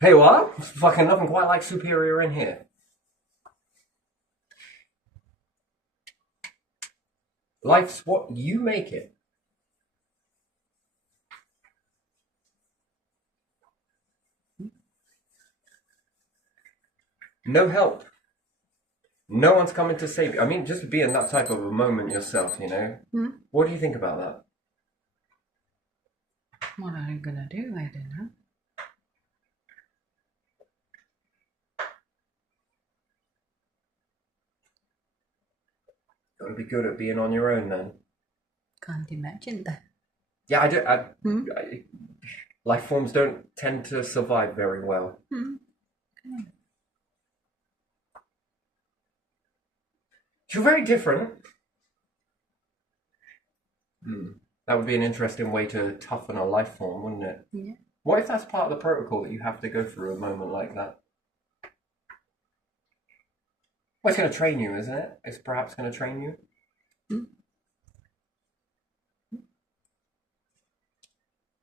Hey, what? There's fucking nothing quite like superior in here. Life's what you make it. No help. No one's coming to save you. I mean, just be in that type of a moment yourself, you know? What do you think about that? What are you gonna do? I don't know. Gotta be good at being on your own then. Can't imagine that. Yeah, life forms don't tend to survive very well. You're very different. That would be an interesting way to toughen a life form, wouldn't it? Yeah. What if that's part of the protocol that you have to go through a moment like that? Well, it's going to train you, isn't it? It's perhaps going to train you.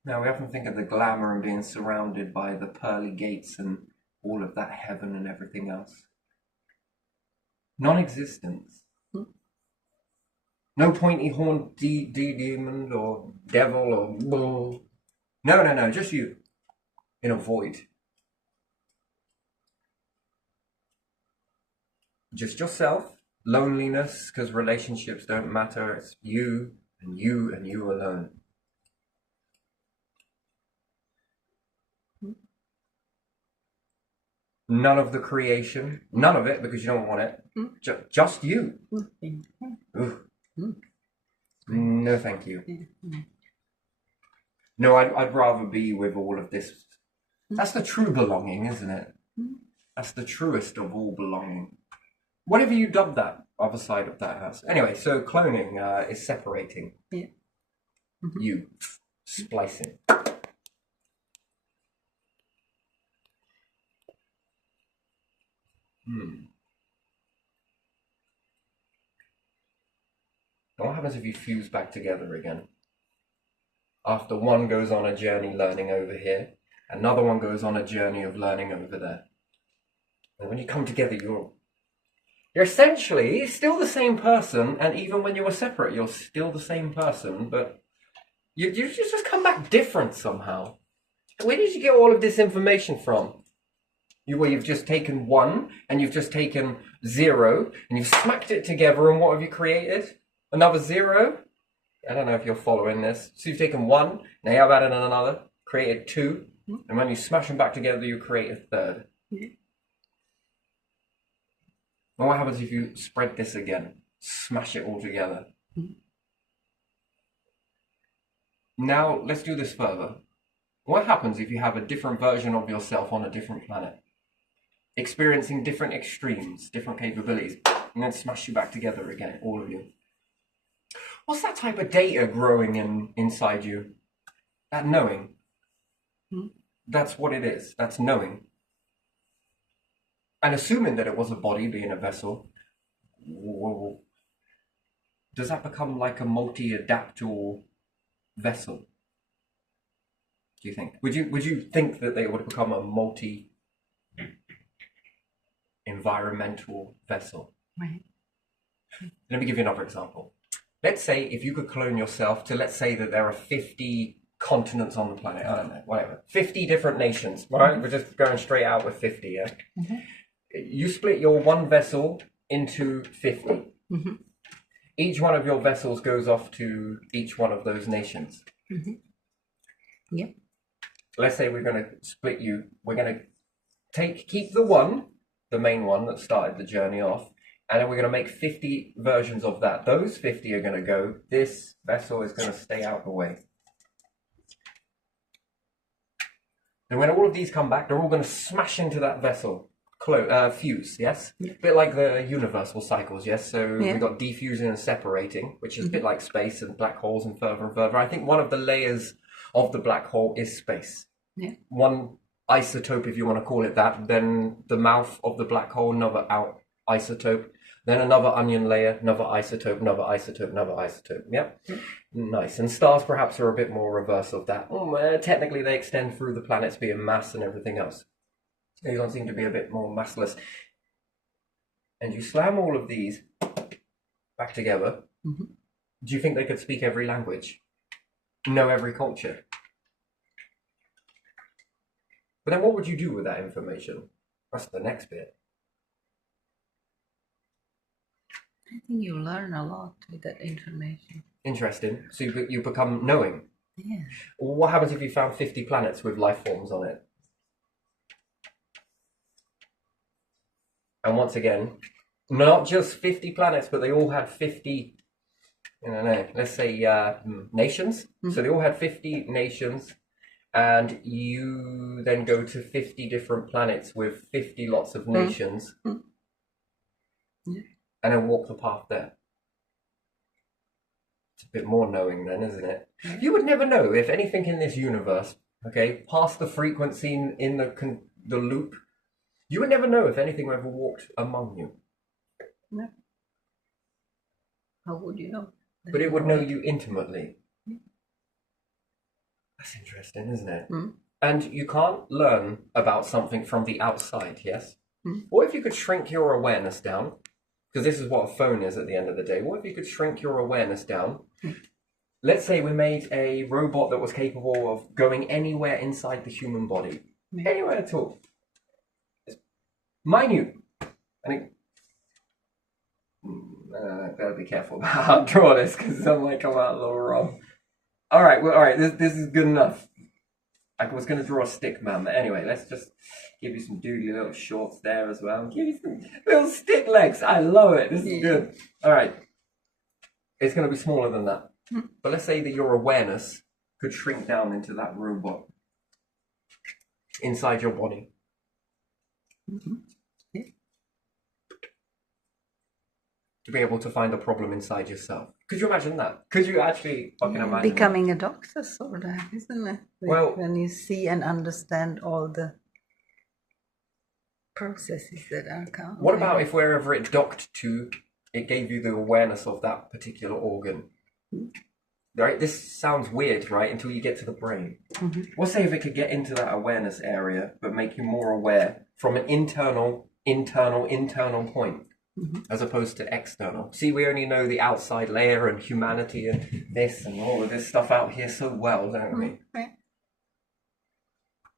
Now, we often think of the glamour and being surrounded by the pearly gates and all of that heaven and everything else. Non-existence. No pointy horned demon or devil or bull. No, just you. In a void. Just yourself. Loneliness, because relationships don't matter. It's you and you and you alone. None of the creation. None of it, because you don't want it. Just you. No, thank you. No, I'd rather be with all of this. That's the true belonging, isn't it? That's the truest of all belonging. Whatever you dub that other side of that house. Anyway, so cloning is separating. Yeah. You. Splicing. What happens if you fuse back together again? After one goes on a journey learning over here, another one goes on a journey of learning over there. And when you come together, you're essentially still the same person, and even when you were separate, you're still the same person, but you just come back different somehow. Where did you get all of this information from? You've just taken 1, and you've just taken 0, and you've smacked it together, and what have you created? Another 0? I don't know if you're following this. So you've taken 1, now you've added another, created 2, and when you smash them back together, you create a third. And what happens if you spread this again? Smash it all together. Now, let's do this further. What happens if you have a different version of yourself on a different planet? Experiencing different extremes, different capabilities, and then smash you back together again, all of you. What's that type of data growing inside you? That knowing. That's what it is. That's knowing. And assuming that it was a body being a vessel, does that become like a multi-adaptable vessel? Do you think? Would you think that they would become a multi-environmental vessel? Right. Let me give you another example. Let's say if you could clone yourself to, let's say that there are 50 continents on the planet. I don't know, whatever. 50 different nations, right? We're just going straight out with 50, yeah? You split your one vessel into 50. Each one of your vessels goes off to each one of those nations. Yep. Let's say we're going to split you. We're going to keep the one, the main one that started the journey off, And then we're going to make 50 versions of that. Those 50 are going to go. This vessel is going to stay out the way. And when all of these come back, they're all going to smash into that vessel. Fuse, yes? Yeah. A bit like the universal cycles, yes? So Yeah. we've got defusing and separating, which is a bit like space and black holes and further and further. I think one of the layers of the black hole is space. Yeah. One isotope, if you want to call it that, then the mouth of the black hole, another out isotope, then another onion layer, another isotope, another isotope, another isotope. Yep. Nice. And stars perhaps are a bit more reverse of that. Technically, they extend through the planets being mass and everything else. They don't seem to be a bit more massless. And you slam all of these back together. Mm-hmm. Do you think they could speak every language? Know every culture? But then what would you do with that information? That's the next bit. I think you learn a lot with that information. Interesting. So you become knowing. Yeah. What happens if you found 50 planets with life forms on it? And once again, not just 50 planets, but they all had 50, I don't know, let's say nations. Mm-hmm. So they all had 50 nations, and you then go to 50 different planets with 50 lots of nations, Yeah. and then walk the path there. It's a bit more knowing then, isn't it? Yeah. You would never know if anything in this universe, okay, past the frequency in the loop, you would never know if anything ever walked among you. No. How would you know? But it would know you intimately. That's interesting, isn't it? And you can't learn about something from the outside, yes? What if you could shrink your awareness down? Because this is what a phone is at the end of the day. What if you could shrink your awareness down? Let's say we made a robot that was capable of going anywhere inside the human body. Anywhere at all. It's minute. I think... gotta be careful about how I draw this, because I might come out a little wrong. Alright, this is good enough. I was going to draw a stick man, but anyway, let's just give you some doodly little shorts there as well. Give you some little stick legs. I love it. This is good. Alright. It's going to be smaller than that. But let's say that your awareness could shrink down into that robot inside your body. To be able to find a problem inside yourself. Could you imagine that? Could you actually fucking imagine becoming that? a doctor, sort of, isn't it? Well, when you see and understand all the processes that are coming. What about if wherever it docked to, it gave you the awareness of that particular organ? Right? This sounds weird, right? Until you get to the brain. What say if it could get into that awareness area, but make you more aware from an internal point? As opposed to external. See, we only know the outside layer and humanity and this and all of this stuff out here so well, don't we?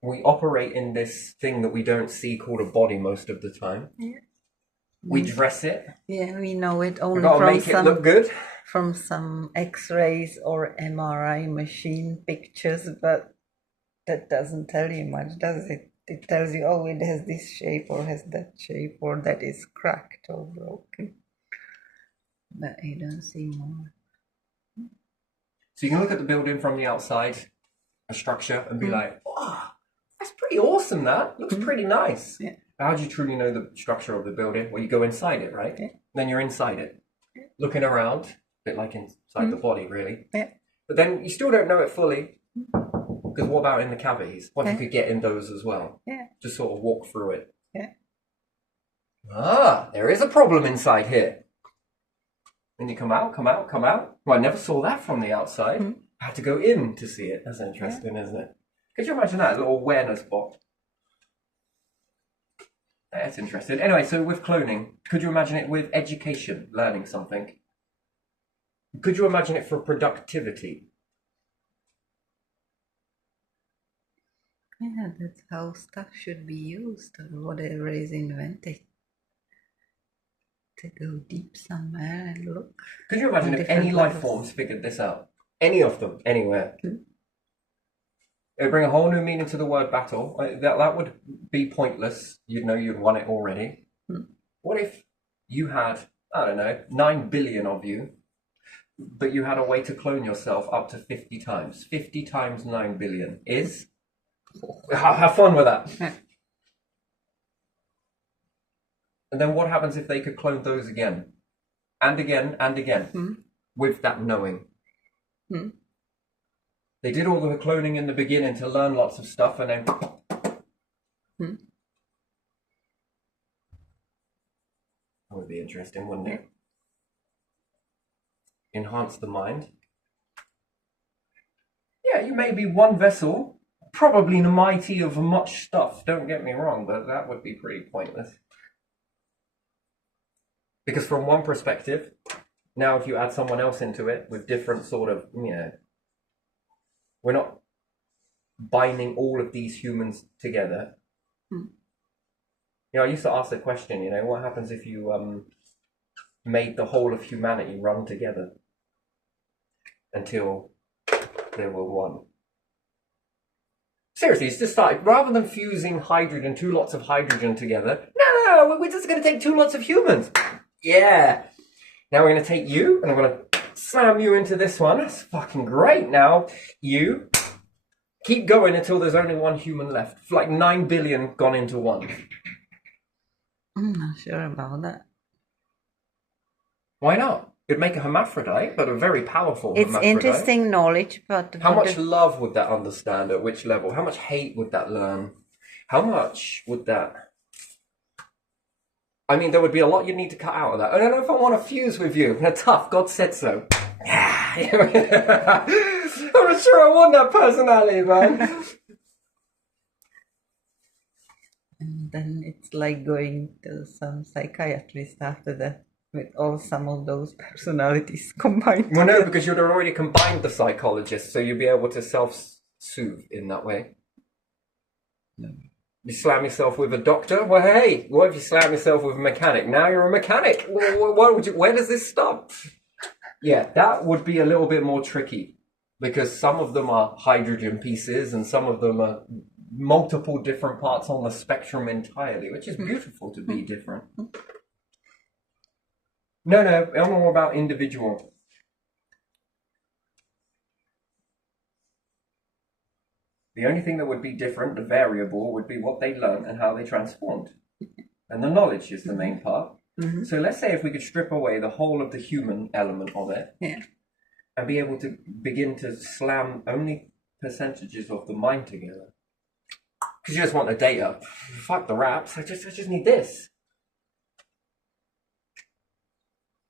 We operate in this thing that we don't see called a body most of the time. We dress it. Yeah, we know it only We've got to from make it look good. From some X-rays or MRI machine pictures, but that doesn't tell you much, does it? It tells you, oh, it has this shape or has that shape or that is cracked or broken. But you don't see more. So you can look at the building from the outside, a structure, and be like, oh, that's pretty awesome, that. Looks pretty nice. Yeah. How do you truly know the structure of the building? Well, you go inside it, right? Yeah. Then you're inside it. Looking around, a bit like inside the body, really. Yeah. But then you still don't know it fully. Because what about in the cavities? What if you could get in those as well? Yeah. Just sort of walk through it. Yeah. Ah, there is a problem inside here. Then you come out. Well, I never saw that from the outside. I had to go in to see it. That's interesting, isn't it? Could you imagine that? A little awareness box. That's interesting. Anyway, so with cloning, could you imagine it with education, learning something? Could you imagine it for productivity? Yeah, that's how stuff should be used, or whatever is invented. To go deep somewhere and look. Could you imagine if any life forms figured this out? Any of them, anywhere. It would bring a whole new meaning to the word battle. That would be pointless. You'd know you'd won it already. What if you had, I don't know, 9 billion of you, but you had a way to clone yourself up to 50 times. 50 times 9 billion is... Have fun with that. And then what happens if they could clone those again? And again, and again, with that knowing? They did all the cloning in the beginning to learn lots of stuff, and then... That would be interesting, wouldn't it? Enhance the mind. Yeah, you may be one vessel, probably the mighty of much stuff, don't get me wrong, but that would be pretty pointless. Because from one perspective, now if you add someone else into it with different sort of, we're not binding all of these humans together. I used to ask the question, what happens if you made the whole of humanity run together until they were one? Seriously, it's just started, rather than fusing hydrogen, 2 lots of hydrogen together, no, we're just going to take 2 lots of humans. Yeah. Now we're going to take you, and I'm going to slam you into this one. That's fucking great. Now, you keep going until there's only 1 human left. Like 9 billion gone into 1. I'm not sure about that. Why not? It'd make a hermaphrodite, but a very powerful It's hermaphrodite. interesting knowledge, but... How much love would that understand at which level? How much hate would that learn? How much would that... I mean, there would be a lot you'd need to cut out of that. I don't know if I want to fuse with you. They're tough. God said so. I'm not sure I want that personality, man. And then it's like going to some psychiatrist after that, with some of those personalities combined. Well, no, because you'd already combined the psychologist, so you'd be able to self-soothe in that way. No. You slam yourself with a doctor? Well, hey, what if you slam yourself with a mechanic? Now you're a mechanic. Where does this stop? Yeah, that would be a little bit more tricky, because some of them are hydrogen pieces and some of them are multiple different parts on the spectrum entirely, which is beautiful to be different. No, I'm all about individual. The only thing that would be different, the variable, would be what they learned and how they transformed. And the knowledge is the main part. So let's say if we could strip away the whole of the human element of it, and be able to begin to slam only percentages of the mind together. Because you just want the data. Fuck the raps, I just need this.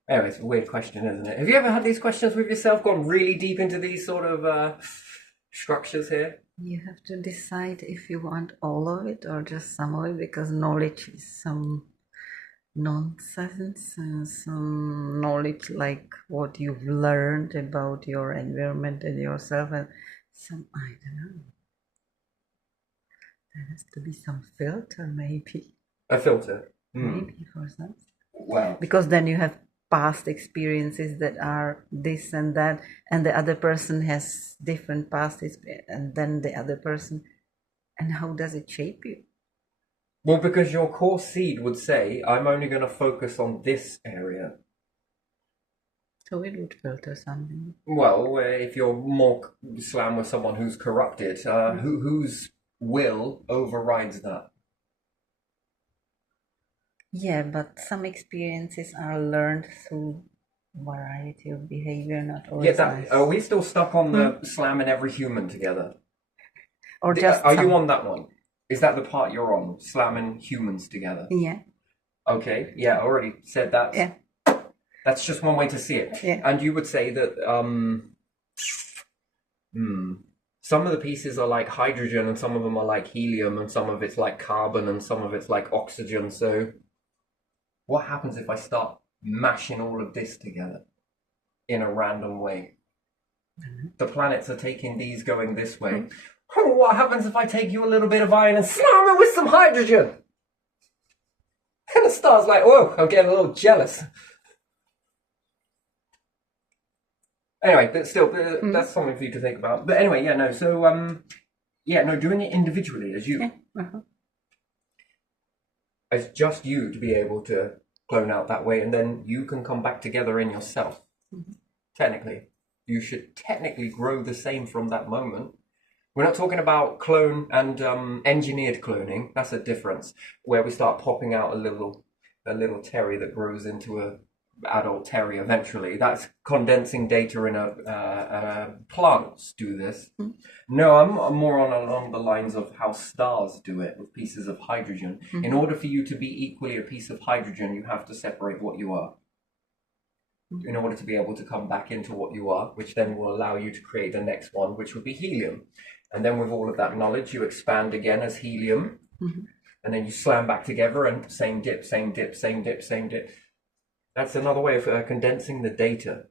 Anyway, it's a weird question, isn't it? Have you ever had these questions with yourself, gone really deep into these sort of structures here? You have to decide if you want all of it or just some of it, because knowledge is some nonsense and some knowledge like what you've learned about your environment and yourself, and some, I don't know. There has to be some filter, maybe. A filter? Maybe for some. Wow. Because then you have past experiences that are this and that, and the other person has different past experience, and then the other person, and how does it shape you? Well, because your core seed would say, I'm only going to focus on this area. So it would filter something. Well, if you're more slam with someone who's corrupted, whose will overrides that? Yeah, but some experiences are learned through variety of behavior, not always. Yeah, are we still stuck on the slamming every human together? Or just are you on that one? Is that the part you're on? Slamming humans together? Yeah. Okay, yeah, I already said that. Yeah. That's just one way to see it. Yeah. And you would say that some of the pieces are like hydrogen and some of them are like helium and some of it's like carbon and some of it's like oxygen. So what happens if I start mashing all of this together in a random way? The planets are taking these going this way. Oh, what happens if I take you a little bit of iron and slam it with some hydrogen? And the star's like, whoa, I'm getting a little jealous. Anyway, but still, that's something for you to think about. But anyway, doing it individually as you. Yeah. As just you to be able to clone out that way, and then you can come back together in yourself. Technically, you should technically grow the same from that moment. We're not talking about clone and engineered cloning. That's a difference, where we start popping out a little Terry that grows into a adult Terry eventually. That's condensing data in a plants do this. No, I'm more along the lines of how stars do it with pieces of hydrogen. In order for you to be equally a piece of hydrogen, you have to separate what you are in order to be able to come back into what you are, which then will allow you to create the next one, which would be helium. And then with all of that knowledge, you expand again as helium, and then you slam back together and same dip, same dip, same dip, same dip. That's another way of condensing the data.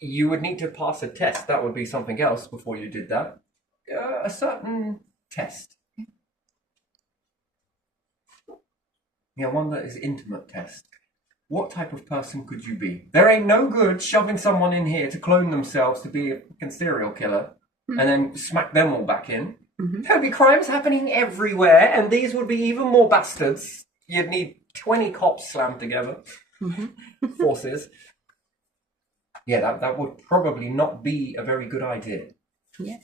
You would need to pass a test. That would be something else before you did that. A certain test. Yeah, one that is intimate test. What type of person could you be? There ain't no good shoving someone in here to clone themselves to be a fucking serial killer and then smack them all back in. There'd be crimes happening everywhere, and these would be even more bastards. You'd need 20 cops slammed together. Forces. Yeah, that would probably not be a very good idea. Yeah.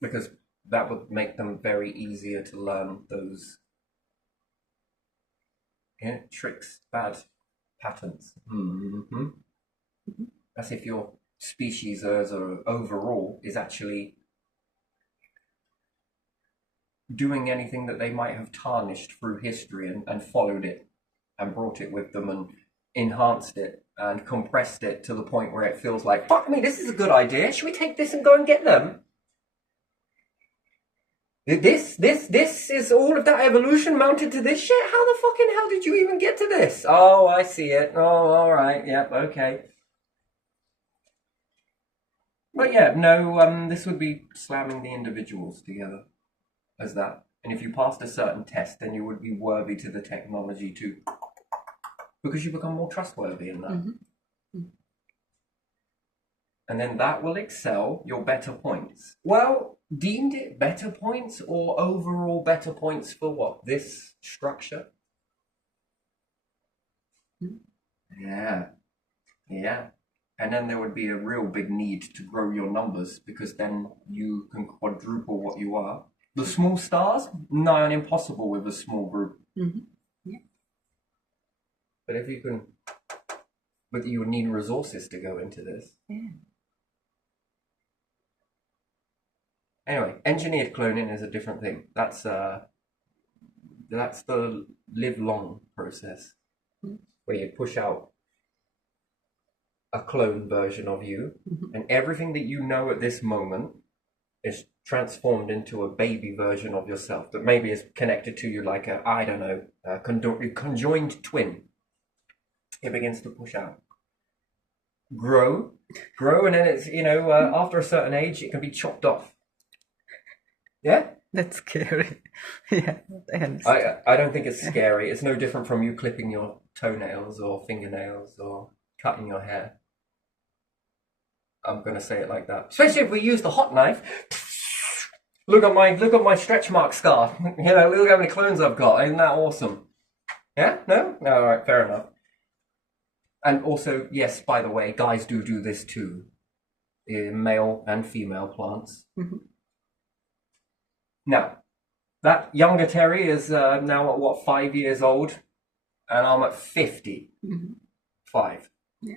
Because that would make them very easier to learn those tricks, bad patterns. As if your species as a overall is actually doing anything that they might have tarnished through history and followed it and brought it with them and enhanced it and compressed it to the point where it feels like, fuck me, this is a good idea. Should we take this and go and get them? This is all of that evolution mounted to this shit? How the fucking hell did you even get to this? Oh, I see it. Oh, all right. Yep, okay. But yeah, no, this would be slamming the individuals together as that. And if you passed a certain test, then you would be worthy to the technology too. Because you become more trustworthy in that. And then that will excel your better points. Well, deemed it better points or overall better points for what? This structure? Yeah. And then there would be a real big need to grow your numbers because then you can quadruple what you are. The small stars, nigh on impossible with a small group. But if you can, but you would need resources to go into this. Anyway, engineered cloning is a different thing. That's the live long process where you push out a clone version of you, and everything that you know at this moment is transformed into a baby version of yourself that maybe is connected to you like a conjoined twin. It begins to push out, grow, and then it's after a certain age it can be chopped off. Yeah, that's scary. Yeah, I don't think it's scary. It's no different from you clipping your toenails or fingernails or cutting your hair. I'm gonna say it like that. Especially if we use the hot knife. Look at my stretch mark scar. Look how many clones I've got. Isn't that awesome? Yeah? No? All right, fair enough. And also, yes, by the way, guys do this too. Male and female plants. Now, that younger Terry is now at what, 5 years old? And I'm at 50. 5. Yeah.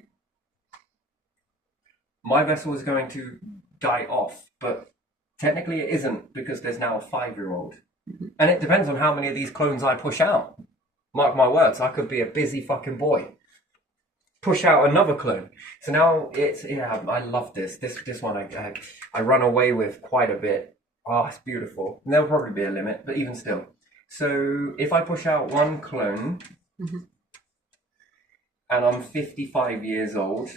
My vessel is going to die off, but technically it isn't because there's now a 5-year-old. And it depends on how many of these clones I push out. Mark my words, I could be a busy fucking boy. Push out another clone. So now it's, I love this. This one I run away with quite a bit. Oh, it's beautiful. And there'll probably be a limit, but even still. So if I push out one clone and I'm 55 years old,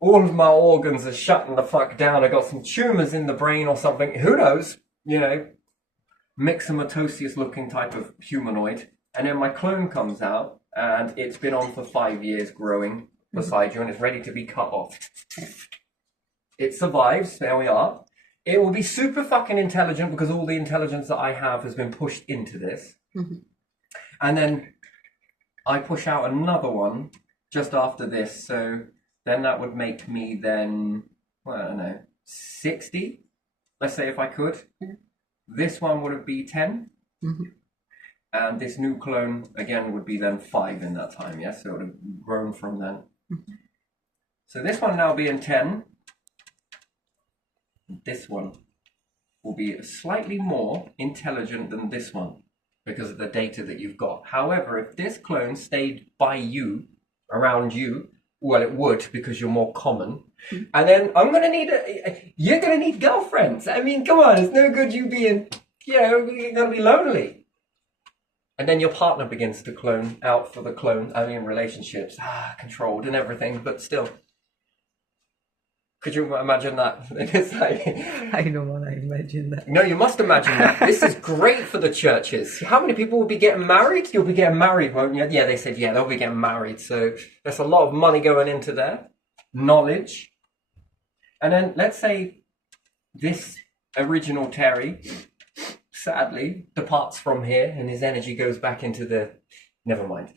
all of my organs are shutting the fuck down. I got some tumors in the brain or something. Who knows? Myxomatosis looking type of humanoid. And then my clone comes out and it's been on for 5 years growing beside you and it's ready to be cut off. It survives. There we are. It will be super fucking intelligent because all the intelligence that I have has been pushed into this. And then I push out another one just after this, so then that would make me then, well, I don't know, 60, let's say, if I could. This one would be 10. And this new clone, again, would be then 5 in that time, yes? So it would have grown from then. So this one now being 10, this one will be slightly more intelligent than this one because of the data that you've got. However, if this clone stayed by you, around you, well, it would because you're more common. And then you're going to need girlfriends. I mean, come on, it's no good you being, you're going to be lonely. And then your partner begins to clone out for the clone. I mean, relationships, controlled and everything, but still. Could you imagine that? It's like, I don't want to imagine that. no, you must imagine that. This is great for the churches. How many people will be getting married? You'll be getting married, won't you? Yeah, they said, yeah, they'll be getting married. So there's a lot of money going into there. Knowledge. And then let's say this original Terry, sadly, departs from here and his energy goes back into the... Never mind.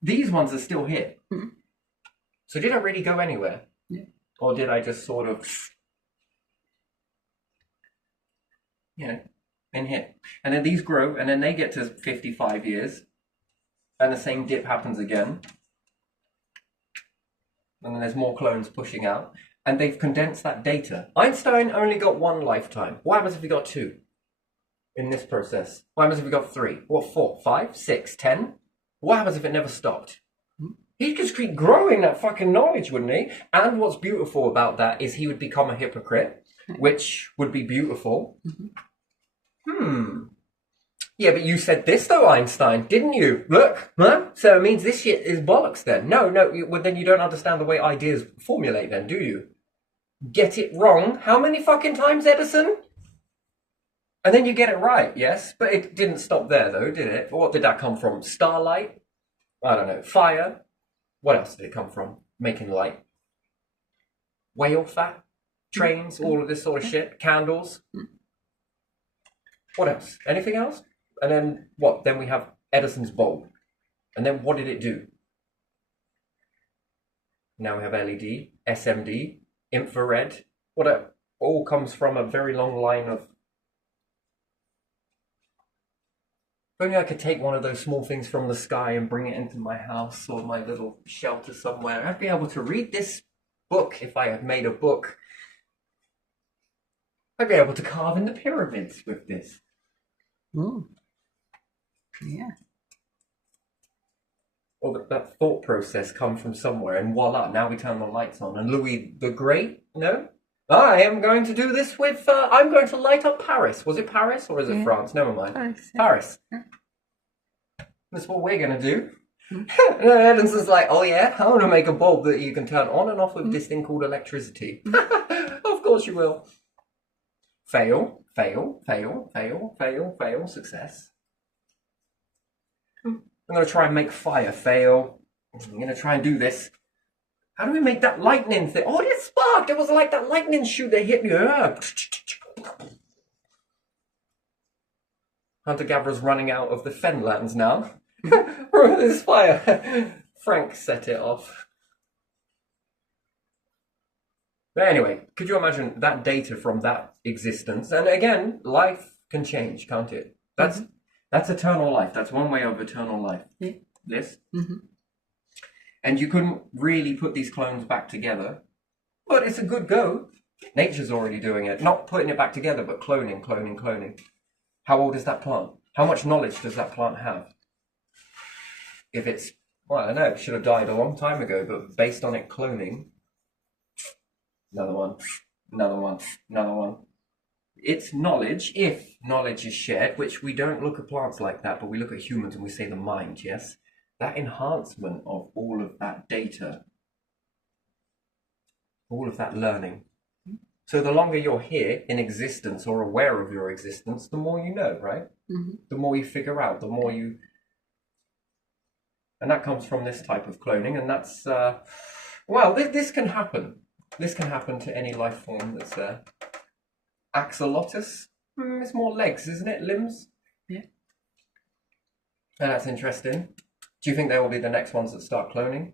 These ones are still here. So did I really go anywhere? Yeah. Or did I just sort of, in here? And then these grow, and then they get to 55 years, and the same dip happens again. And then there's more clones pushing out, and they've condensed that data. Einstein only got 1 lifetime. What happens if he got 2 in this process? What happens if he got 3? What, 4, 5, 6, 10? What happens if it never stopped? He'd just keep growing that fucking knowledge, wouldn't he? And what's beautiful about that is he would become a hypocrite, which would be beautiful. Yeah, but you said this though, Einstein, didn't you? Look, huh? So it means this shit is bollocks then. No, well, then you don't understand the way ideas formulate then, do you? Get it wrong how many fucking times, Edison? And then you get it right, yes? But it didn't stop there though, did it? What did that come from? Starlight? I don't know. Fire? What else did it come from? Making light. Whale fat. Trains, all of this sort of shit. Candles. What else? Anything else? And then what? Then we have Edison's bulb. And then what did it do? Now we have LED, SMD, infrared. All comes from a very long line of... If only I could take one of those small things from the sky and bring it into my house or my little shelter somewhere. I'd be able to read this book if I had made a book. I'd be able to carve in the pyramids with this. Yeah. Or that thought process come from somewhere and voila, now we turn the lights on. And Louis the Great, no? I am going to do this with, I'm going to light up Paris. Was it Paris or is it France? Never mind. Paris. That's what we're going to do. And Edison's like, oh yeah, I want to make a bulb that you can turn on and off with this thing called electricity. Of course you will. Fail, fail, fail, fail, fail, fail, success. I'm going to try and make fire. Fail. I'm going to try and do this. How do we make that lightning thing? Oh, it sparked. It was like that lightning shoot that hit me. Hunter-gatherers running out of the Fenlands now. This fire. Frank set it off. But anyway, could you imagine that data from that existence? And again, life can change, can't it? That's eternal life. That's one way of eternal life. Yeah. This. And you couldn't really put these clones back together. But it's a good go. Nature's already doing it. Not putting it back together, but cloning, cloning, cloning. How old is that plant? How much knowledge does that plant have? If it's, well, I don't know, it should have died a long time ago, but based on it cloning, another one, another one, another one. It's knowledge, if knowledge is shared, which we don't look at plants like that, but we look at humans and we say the mind, yes? That enhancement of all of that data, all of that learning. So the longer you're here in existence or aware of your existence, the more you know, right? The more you figure out, the more you... And that comes from this type of cloning, and that's... well, this can happen. This can happen to any life form that's there. Axolotus? It's more legs, isn't it? Limbs? Yeah. And that's interesting. Do you think they will be the next ones that start cloning?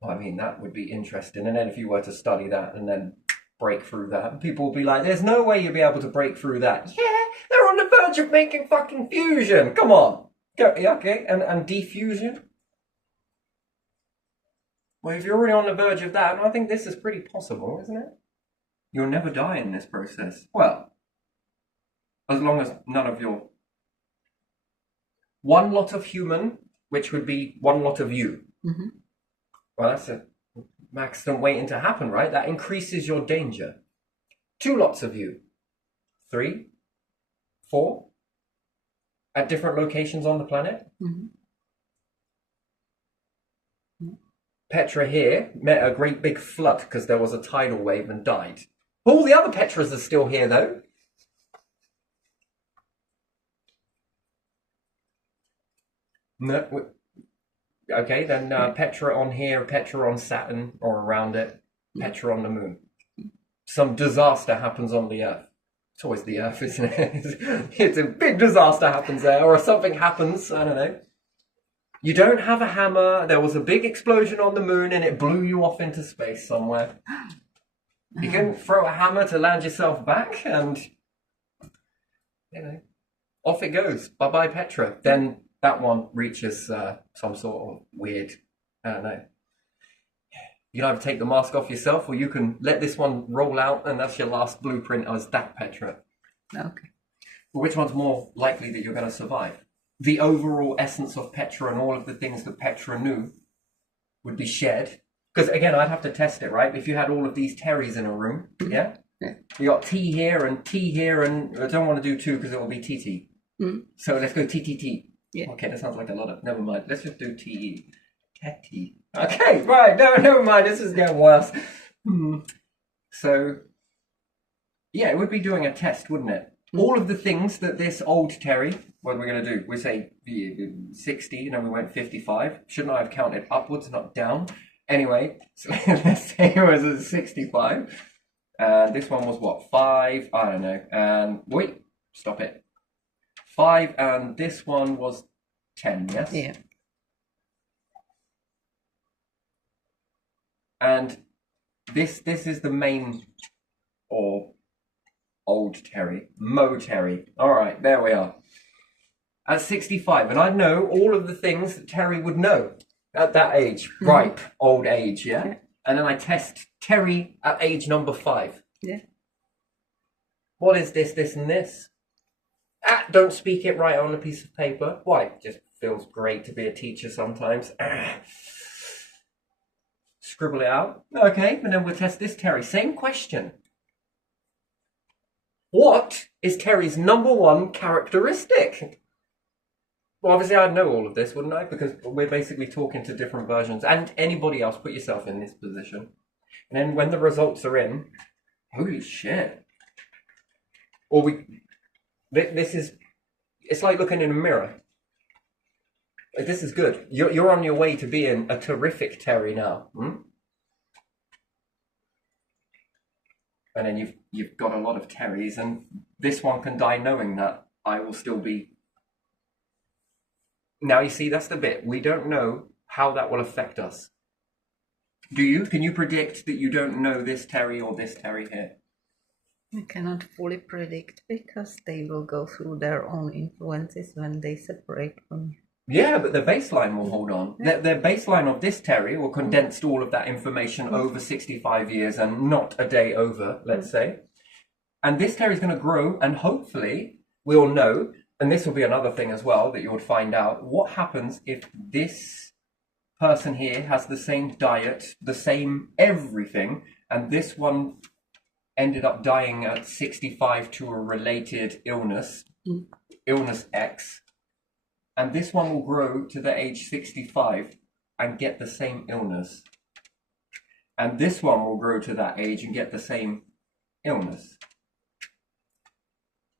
Well, I mean, that would be interesting. And then if you were to study that and then break through that, people will be like, there's no way you'll be able to break through that. Yeah, they're on the verge of making fucking fusion. Come on. Go, yeah, okay. And diffusion? Well, if you're already on the verge of that, I think this is pretty possible, isn't it? You'll never die in this process. Well, as long as none of your... One lot of human, which would be one lot of you. Mm-hmm. Well, that's a maximum waiting to happen, right? That increases your danger. 2 lots of you. 3, 4, at different locations on the planet. Mm-hmm. Petra here met a great big flood because there was a tidal wave and died. All the other Petras are still here, though. No, okay, then Petra on here, Petra on Saturn or around it, Petra on the moon. Some disaster happens on the Earth. It's always the Earth, isn't it? It's a big disaster happens there, or something happens, I don't know. You don't have a hammer, there was a big explosion on the moon and it blew you off into space somewhere. You can throw a hammer to land yourself back and, you know, off it goes. Bye-bye, Petra. Then that one reaches some sort of weird, I don't know. You can either take the mask off yourself or you can let this one roll out and that's your last blueprint as that Petra. Okay. But which one's more likely that you're going to survive? The overall essence of Petra and all of the things that Petra knew would be shared. Because again, I'd have to test it, right? If you had all of these Terrys in a room, yeah? You got T here, and I don't want to do 2 because it will be TT. Mm. So let's go TTT. Yeah. Okay, that sounds like a lot of... Never mind. Let's just do TE. Tetty. Okay, right. No, never mind. This is getting worse. So, yeah, it would be doing a test, wouldn't it? All of the things that this old Terry, what we're going to do, we say 60, and then we went 55. Shouldn't I have counted upwards, not down? Anyway, so let's say it was a 65. This one was what, 5? I don't know. And wait, stop it. 5, and this one was 10, yes? Yeah. And this is the main, or old Terry, Mo Terry. All right, there we are. At 65, and I know all of the things that Terry would know at that age, ripe, old age, yeah? And then I test Terry at age number 5. Yeah. What is this, this, and this? Don't speak it right on a piece of paper. Why? It just feels great to be a teacher sometimes. Scribble it out. Okay, and then we'll test this Terry. Same question. What is Terry's number 1 characteristic? Well, obviously I'd know all of this, wouldn't I? Because we're basically talking to different versions. And anybody else, put yourself in this position. And then when the results are in, holy shit. Or it's like looking in a mirror. This is good. You're on your way to being a terrific Terry now. And then you've got a lot of Terrys, and this one can die knowing that I will still be. Now you see, that's the bit. We don't know how that will affect us. Do you? Can you predict that you don't know this Terry or this Terry here? I cannot fully predict because they will go through their own influences when they separate from you. Yeah, but the baseline will hold on. The baseline of this Terry will condense all of that information over 65 years and not a day over, let's say. And this Terry is going to grow, and hopefully we'll know, and this will be another thing as well that you would find out, what happens if this person here has the same diet, the same everything, and this one ended up dying at 65 to a related illness, illness X. And this one will grow to the age 65 and get the same illness. And this one will grow to that age and get the same illness.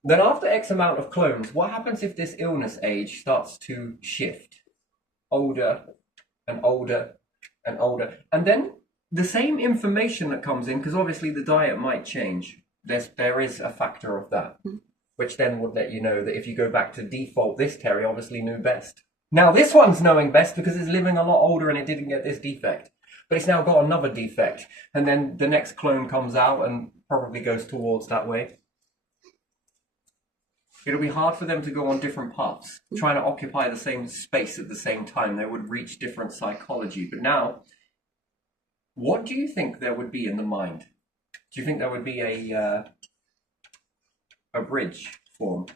Then after X amount of clones, what happens if this illness age starts to shift? Older and older and older. And then the same information that comes in, because obviously the diet might change. There is a factor of that. which then would let you know that if you go back to default, this Terry obviously knew best. Now this one's knowing best because it's living a lot older and it didn't get this defect. But it's now got another defect. And then the next clone comes out and probably goes towards that way. It'll be hard for them to go on different paths, trying to occupy the same space at the same time. They would reach different psychology. But now, what do you think there would be in the mind? Do you think there would be a bridge formed?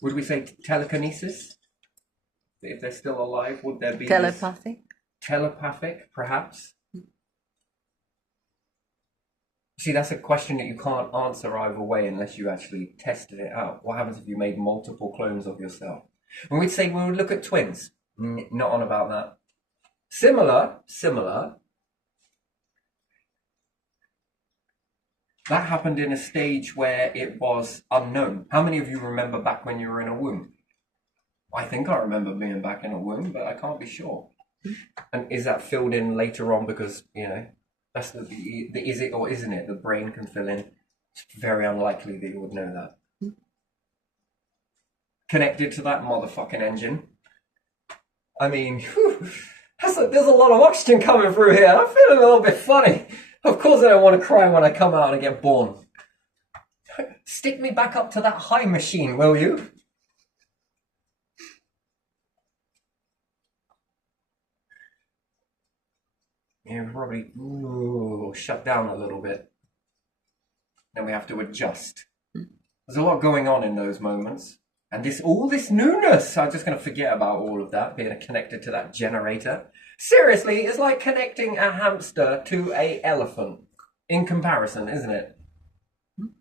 Would we say telekinesis? If they're still alive, would there be Telepathic? Telepathic, perhaps? See, that's a question that you can't answer either way unless you actually tested it out. What happens if you made multiple clones of yourself? And we'd say we would look at twins. Not on about that. Similar. That happened in a stage where it was unknown. How many of you remember back when you were in a womb? I think I remember being back in a womb, but I can't be sure. And is that filled in later on because, that's the is it or isn't it? The brain can fill in. It's very unlikely that you would know that. Connected to that motherfucking engine. I mean, there's a lot of oxygen coming through here. I'm feeling a little bit funny. Of course I don't want to cry when I come out and get born. Stick me back up to that high machine, will you? Yeah, probably shut down a little bit. Then we have to adjust. There's a lot going on in those moments. And all this newness, I'm just going to forget about all of that, being connected to that generator. Seriously, it's like connecting a hamster to an elephant in comparison, isn't it?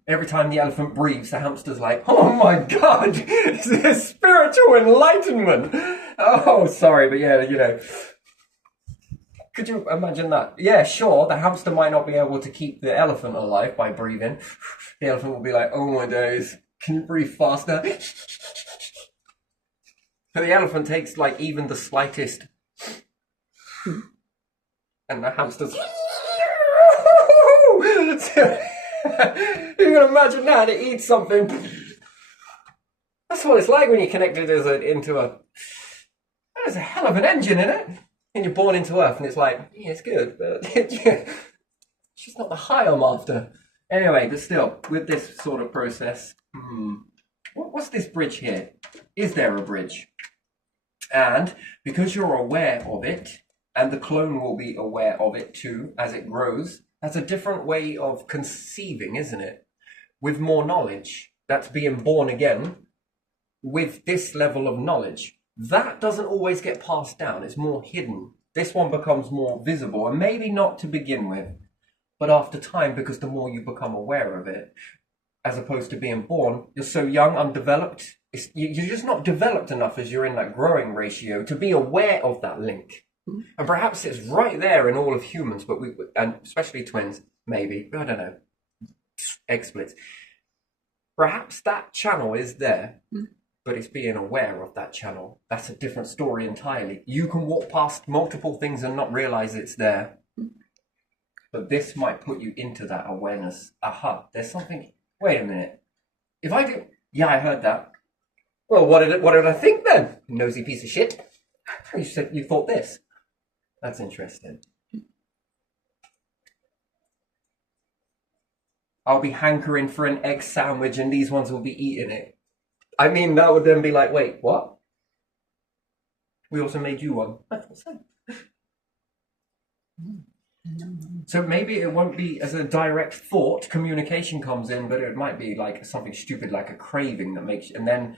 Every time the elephant breathes, the hamster's like, oh my God, it's spiritual enlightenment. Oh, sorry, but yeah, Could you imagine that? Yeah, sure, the hamster might not be able to keep the elephant alive by breathing. The elephant will be like, oh my days, can you breathe faster? But the elephant takes like even the slightest, and the hamster's you can imagine that, it eats something. That's what it's like when you're connected into there's a hell of an engine in it. And you're born into Earth, and it's like, yeah, it's good, but it's just not the high I'm after. Anyway, but still, with this sort of process, what's this bridge here? Is there a bridge? And because you're aware of it, and the clone will be aware of it too as it grows, that's a different way of conceiving, isn't it? With more knowledge, that's being born again with this level of knowledge. That doesn't always get passed down. It's more hidden. This one becomes more visible, and maybe not to begin with, but after time, because the more you become aware of it, as opposed to being born, you're so young, undeveloped. You're just not developed enough as you're in that growing ratio to be aware of that link. And perhaps it's right there in all of humans, and especially twins, maybe. I don't know. Egg splits. Perhaps that channel is there. But it's being aware of that channel. That's a different story entirely. You can walk past multiple things and not realize it's there. But this might put you into that awareness. Aha, there's something. Wait a minute. If I do, yeah, I heard that. Well, what did I think then? Nosy piece of shit. You said you thought this. That's interesting. I'll be hankering for an egg sandwich, and these ones will be eating it. I mean, that would then be like, wait, what? We also made you one. I thought so. So maybe it won't be as a direct thought, communication comes in, but it might be like something stupid like a craving that makes, and then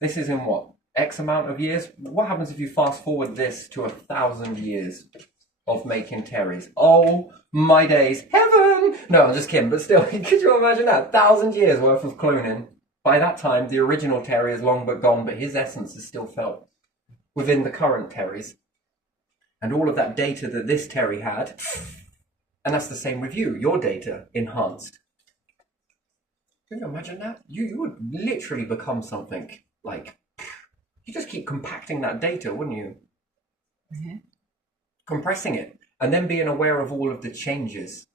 this is in what? X amount of years? What happens if you fast forward this to 1,000 years of making Terrys? Oh my days, heaven! No, I'm just kidding, but still, could you imagine that? 1,000 years worth of cloning. By that time, the original Terry is long but gone, but his essence is still felt within the current Terrys. And all of that data that this Terry had, and that's the same with you, your data enhanced. Can you imagine that? You would literally become something like, you just keep compacting that data, wouldn't you? Compressing it, and then being aware of all of the changes.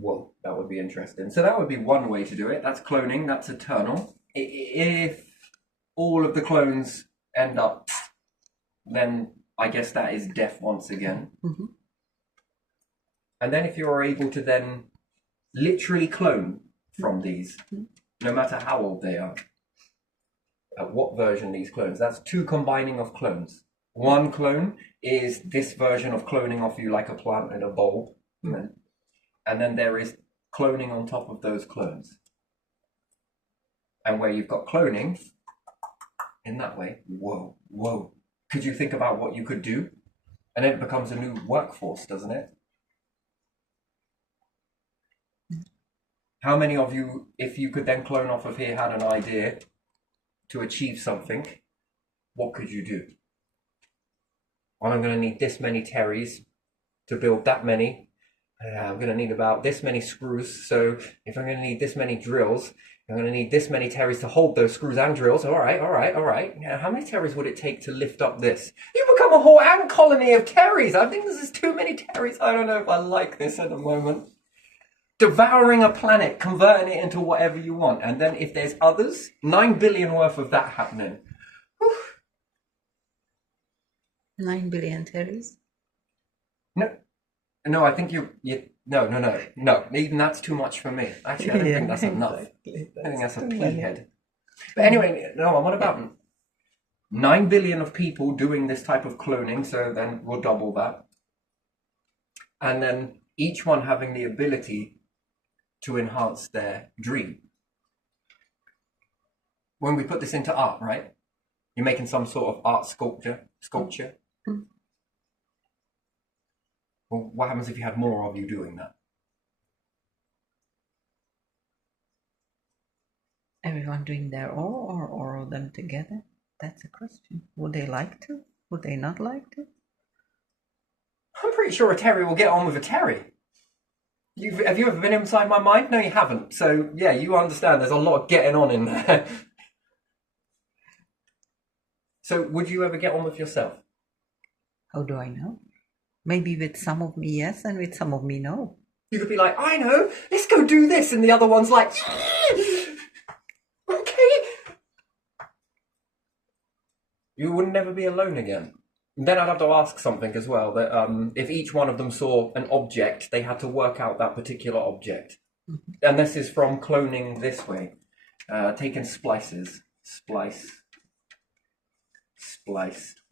Whoa, that would be interesting. So that would be one way to do it. That's cloning. That's eternal. If all of the clones end up, then I guess that is death once again. Mm-hmm. And then if you're able to then literally clone from these, no matter how old they are, at what version these clones, that's two combining of clones. One clone is this version of cloning off you like a plant in a bulb. And then there is cloning on top of those clones. And where you've got cloning, in that way, whoa. Could you think about what you could do? And then it becomes a new workforce, doesn't it? How many of you, if you could then clone off of here, had an idea to achieve something, what could you do? Well, I'm going to need this many terries to build that many. I'm going to need about this many screws. So if I'm going to need this many drills, I'm going to need this many terries to hold those screws and drills. All right. Now, how many terries would it take to lift up this? You become a whole ant colony of terries. I think this is too many terries. I don't know if I like this at the moment. Devouring a planet, converting it into whatever you want. And then if there's others, 9 billion worth of that happening. Whew. 9 billion terries? No, I think no. Even that's too much for me. Actually, I don't think that's enough. Exactly. I think that's a pea head. But anyway, no, what about 9 billion of people doing this type of cloning? So then we'll double that. And then each one having the ability to enhance their dream. When we put this into art, right? You're making some sort of art sculpture. Mm. Well, what happens if you had more of you doing that? Everyone doing their own or all of them together? That's a question. Would they like to? Would they not like to? I'm pretty sure a Terry will get on with a Terry. Have you ever been inside my mind? No, you haven't. So, yeah, you understand there's a lot of getting on in there. So, would you ever get on with yourself? How do I know? Maybe with some of me, yes, and with some of me, no. You could be like, I know, let's go do this. And the other one's like, okay. You would never be alone again. Then I'd have to ask something as well, that if each one of them saw an object, they had to work out that particular object. Mm-hmm. And this is from cloning this way. Taking splices. Splice.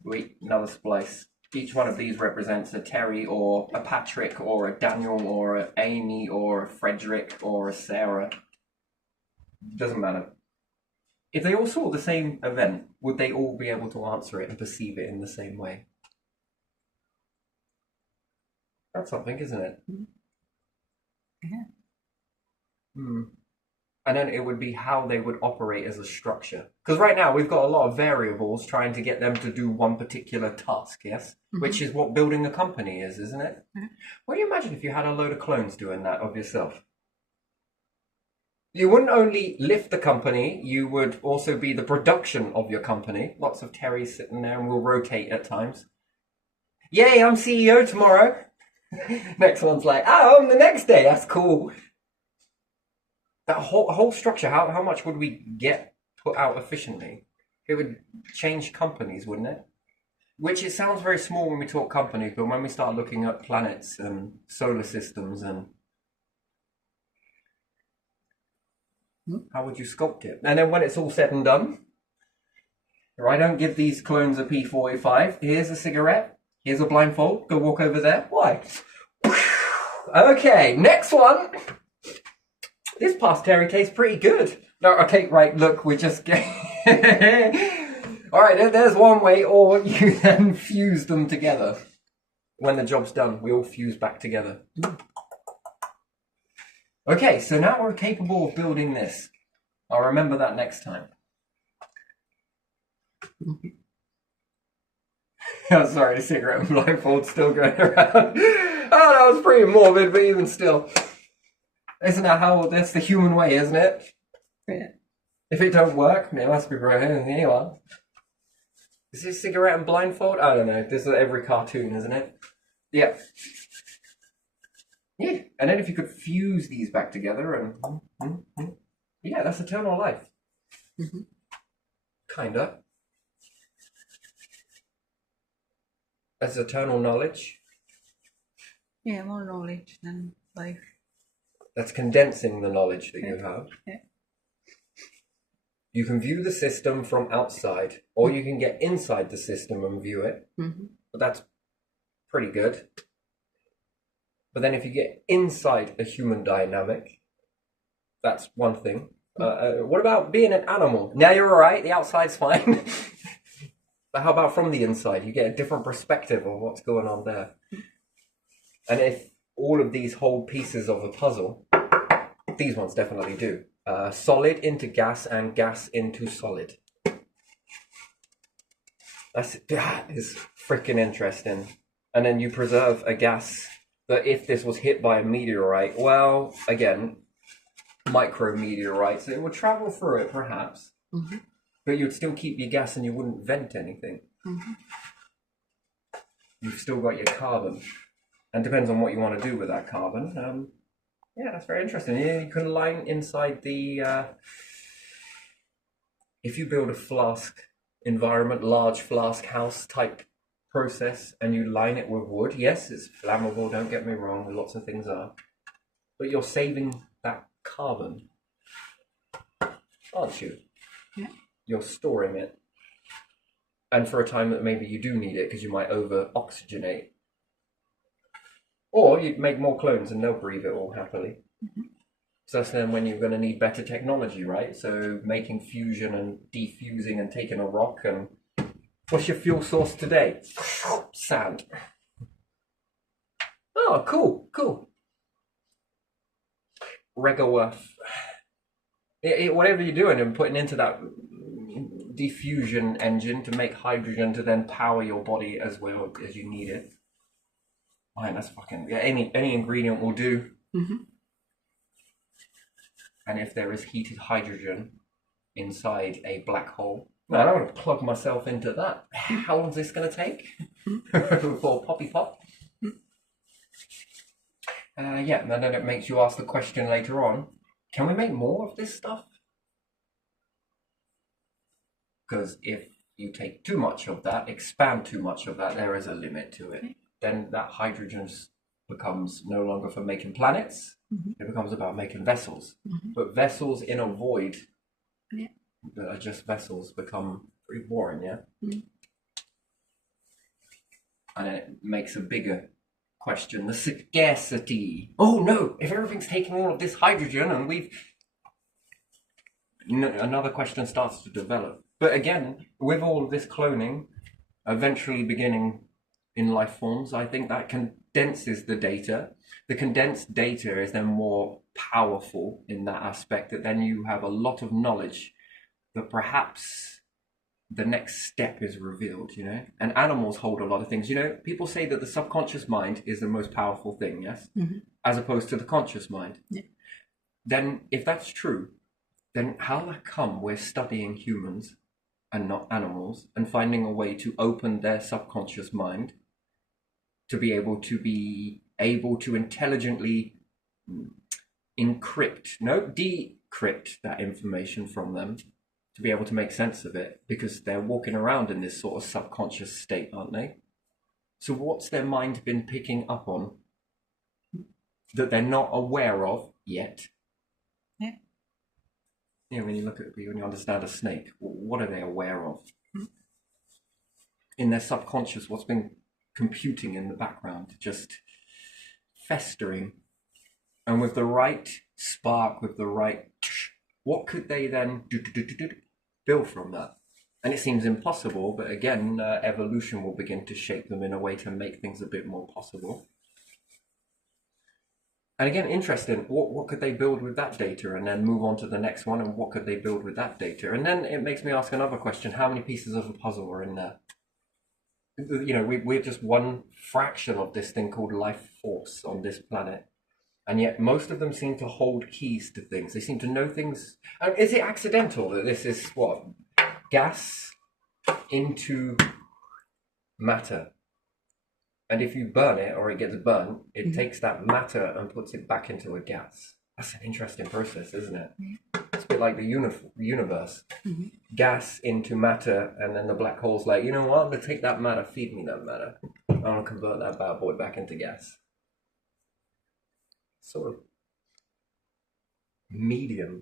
Wait, another splice. Each one of these represents a Terry or a Patrick or a Daniel or a Amy or a Frederick or a Sarah. Doesn't matter. If they all saw the same event, would they all be able to answer it and perceive it in the same way? That's something, isn't it? Yeah. And then it would be how they would operate as a structure. Because right now we've got a lot of variables trying to get them to do one particular task, yes? Mm-hmm. Which is what building a company is, isn't it? Mm-hmm. What do you imagine if you had a load of clones doing that of yourself? You wouldn't only lift the company, you would also be the production of your company. Lots of Terrys sitting there and we'll rotate at times. Yay, I'm CEO tomorrow. Next one's like, oh, I'm the next day. That's cool. That whole structure, how much would we get put out efficiently? It would change companies, wouldn't it? Which it sounds very small when we talk companies, but when we start looking at planets and solar systems and how would you sculpt it? And then when it's all said and done, I don't give these clones a P45. Here's a cigarette. Here's a blindfold. Go walk over there. Why? Okay, next one. This past Terry tastes pretty good. No, okay, right, look, we're just getting... All right, there's one way, or you then fuse them together. When the job's done, we all fuse back together. Okay, so now we're capable of building this. I'll remember that next time. Oh, sorry, the cigarette and blindfold's still going around. Oh, that was pretty morbid, but even still. Isn't that how that's the human way, isn't it? Yeah. If it don't work, it must be broken anyway. Is this cigarette and blindfold? I don't know. This is every cartoon, isn't it? Yep. Yeah, and then if you could fuse these back together and yeah, that's eternal life. Mm-hmm. Kinda. That's eternal knowledge. Yeah, more knowledge than life. That's condensing the knowledge that you have. Yeah. You can view the system from outside, or you can get inside the system and view it. Mm-hmm. But that's pretty good. But then if you get inside a human dynamic, that's one thing. What about being an animal? Now you're alright, the outside's fine. But how about from the inside? You get a different perspective of what's going on there. And if all of these hold pieces of a puzzle, these ones definitely do. Solid into gas and gas into solid. That is freaking interesting. And then you preserve a gas that if this was hit by a meteorite, well, again, micro meteorites, it would travel through it perhaps, but you'd still keep your gas and you wouldn't vent anything. You've still got your carbon. And depends on what you want to do with that carbon. Yeah, that's very interesting. Yeah, you can line inside the... if you build a flask environment, large flask house type process, and you line it with wood, yes, it's flammable, don't get me wrong, lots of things are. But you're saving that carbon, aren't you? Yeah. You're storing it. And for a time that maybe you do need it because you might over-oxygenate. Or you'd make more clones and they'll breathe it all happily. So that's then when you're going to need better technology, right? So making fusion and defusing and taking a rock and... What's your fuel source today? Sand. Oh, cool. Regaworth. Whatever you're doing and putting into that diffusion engine to make hydrogen to then power your body as well as you need it. Man, that's fucking... Yeah, any ingredient will do. And if there is heated hydrogen inside a black hole... No, I don't want to plug myself into that. How long is this going to take? Before poppy pop? Yeah, and then it makes you ask the question later on, can we make more of this stuff? Because if you take too much of that, expand too much of that, there is a limit to it. Then that hydrogen becomes no longer for making planets. It becomes about making vessels. But vessels in a void that are just vessels become pretty boring, yeah? And it makes a bigger question, the scarcity. Oh no, if everything's taking all of this hydrogen and we've... Another question starts to develop. But again, with all of this cloning, eventually beginning in life forms, I think that condenses the data. The condensed data is then more powerful in that aspect, that then you have a lot of knowledge that perhaps the next step is revealed, you know? And animals hold a lot of things. You know, people say that the subconscious mind is the most powerful thing, yes? As opposed to the conscious mind. Yeah. Then, if that's true, then how come we're studying humans and not animals and finding a way to open their subconscious mind to be able to intelligently decrypt that information from them, to be able to make sense of it, because they're walking around in this sort of subconscious state, aren't they? So what's their mind been picking up on that they're not aware of yet? Yeah, when you understand a snake, what are they aware of? In their subconscious, what's been computing in the background, just festering. And with the right spark, with the right... What could they then build from that? And it seems impossible, but again, evolution will begin to shape them in a way to make things a bit more possible. And again, interesting, what could they build with that data, and then move on to the next one, and what could they build with that data? And then it makes me ask another question, how many pieces of a puzzle are in there? You know, we're just one fraction of this thing called life force on this planet. And yet most of them seem to hold keys to things. They seem to know things. Is it accidental that this is, what, gas into matter? And if you burn it or it gets burnt, it takes that matter and puts it back into a gas. That's an interesting process, isn't it? It's a bit like the universe. Gas into matter, and then the black hole's like, you know what? I'm going to take that matter, feed me that matter. I want to convert that bad boy back into gas. Sort of medium,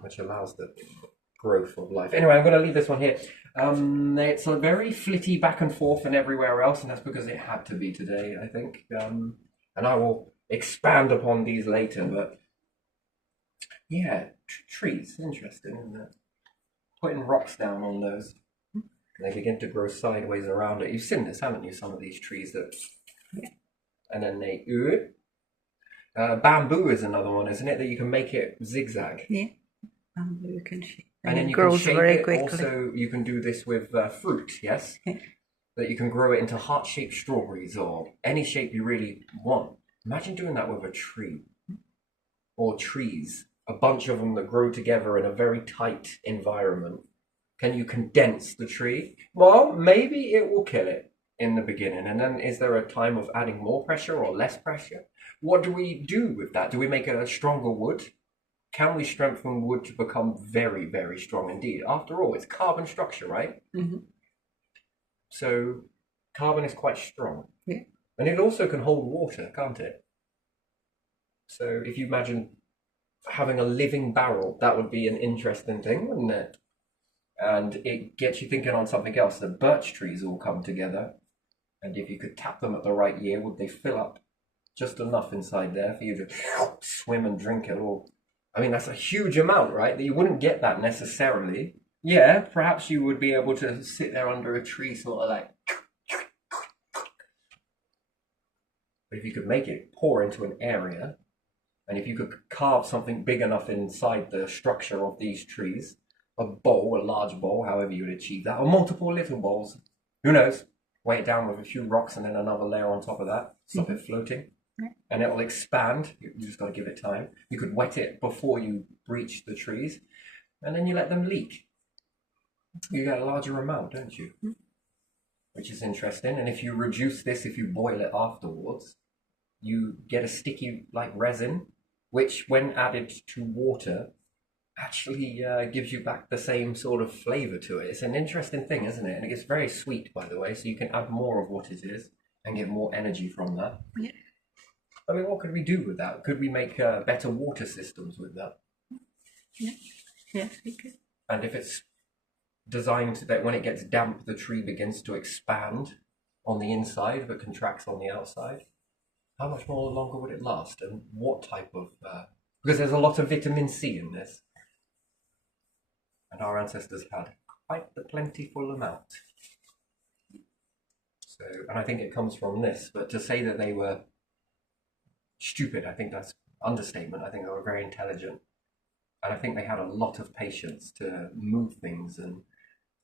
which allows the growth of life. Anyway, I'm going to leave this one here. It's a very flitty back and forth and everywhere else, and that's because it had to be today, I think. And I will expand upon these later, but yeah, trees, interesting, isn't it? Putting rocks down on those, and they begin to grow sideways around it. You've seen this, haven't you? Some of these trees that, and then they bamboo is another one, isn't it? That you can make it zigzag. Yeah, bamboo you can shape. And then it you grows can shape very it. quickly. Also, you can do this with fruit, yes? That you can grow it into heart-shaped strawberries or any shape you really want. Imagine doing that with a tree or trees, a bunch of them that grow together in a very tight environment. Can you condense the tree? Well, maybe it will kill it in the beginning. And then is there a time of adding more pressure or less pressure? What do we do with that? Do we make it a stronger wood? Can we strengthen wood to become very, very strong indeed? After all, it's carbon structure, right? So carbon is quite strong. Yeah. And it also can hold water, can't it? So if you imagine having a living barrel, that would be an interesting thing, wouldn't it? And it gets you thinking on something else. The birch trees all come together. And if you could tap them at the right year, would they fill up just enough inside there for you to swim and drink it all? I mean, that's a huge amount, right? That you wouldn't get that necessarily. Yeah, perhaps you would be able to sit there under a tree sort of like... But if you could make it pour into an area, and if you could carve something big enough inside the structure of these trees, a bowl, a large bowl, however you would achieve that, or multiple little bowls, who knows? Weigh it down with a few rocks and then another layer on top of that, stop it floating, and it will expand. You just got to give it time. You could wet it before you breach the trees, and then you let them leak. You get a larger amount, don't you? Which is interesting. And if you reduce this, if you boil it afterwards, you get a sticky like resin, which when added to water actually gives you back the same sort of flavor to it. It's an interesting thing, isn't it? And it gets very sweet, by the way, so you can add more of what it is and get more energy from that. Yeah. I mean, what could we do with that? Could we make better water systems with that? Yeah. Yes, we could. And if it's designed that when it gets damp, the tree begins to expand on the inside but contracts on the outside, how much more longer would it last? And what type of... because there's a lot of vitamin C in this. And our ancestors had quite the plentiful amount. So, and I think it comes from this. But to say that they were stupid, I think that's understatement. I think they were very intelligent. And I think they had a lot of patience to move things. And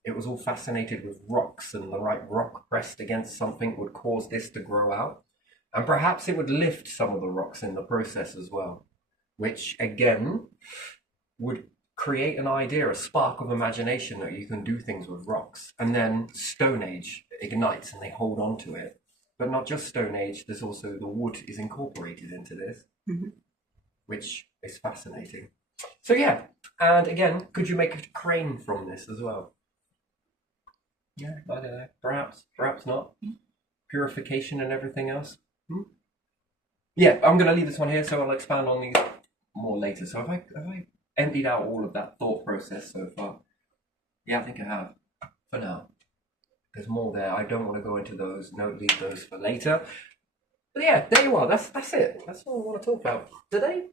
it was all fascinated with rocks. And the right rock pressed against something would cause this to grow out. And perhaps it would lift some of the rocks in the process as well. Which, again, would create an idea, a spark of imagination that you can do things with rocks. And then Stone Age ignites and they hold on to it. But not just Stone Age, there's also the wood is incorporated into this, which is fascinating. So yeah, and again, could you make a crane from this as well? Yeah, I don't know. Perhaps not. Purification and everything else. Yeah, I'm going to leave this one here, so I'll expand on these more later. So have I emptied out all of that thought process so far? Yeah, I think I have. For now. There's more there. I don't want to go into those. No, leave those for later. But yeah, there you are. That's it. That's all I want to talk about today.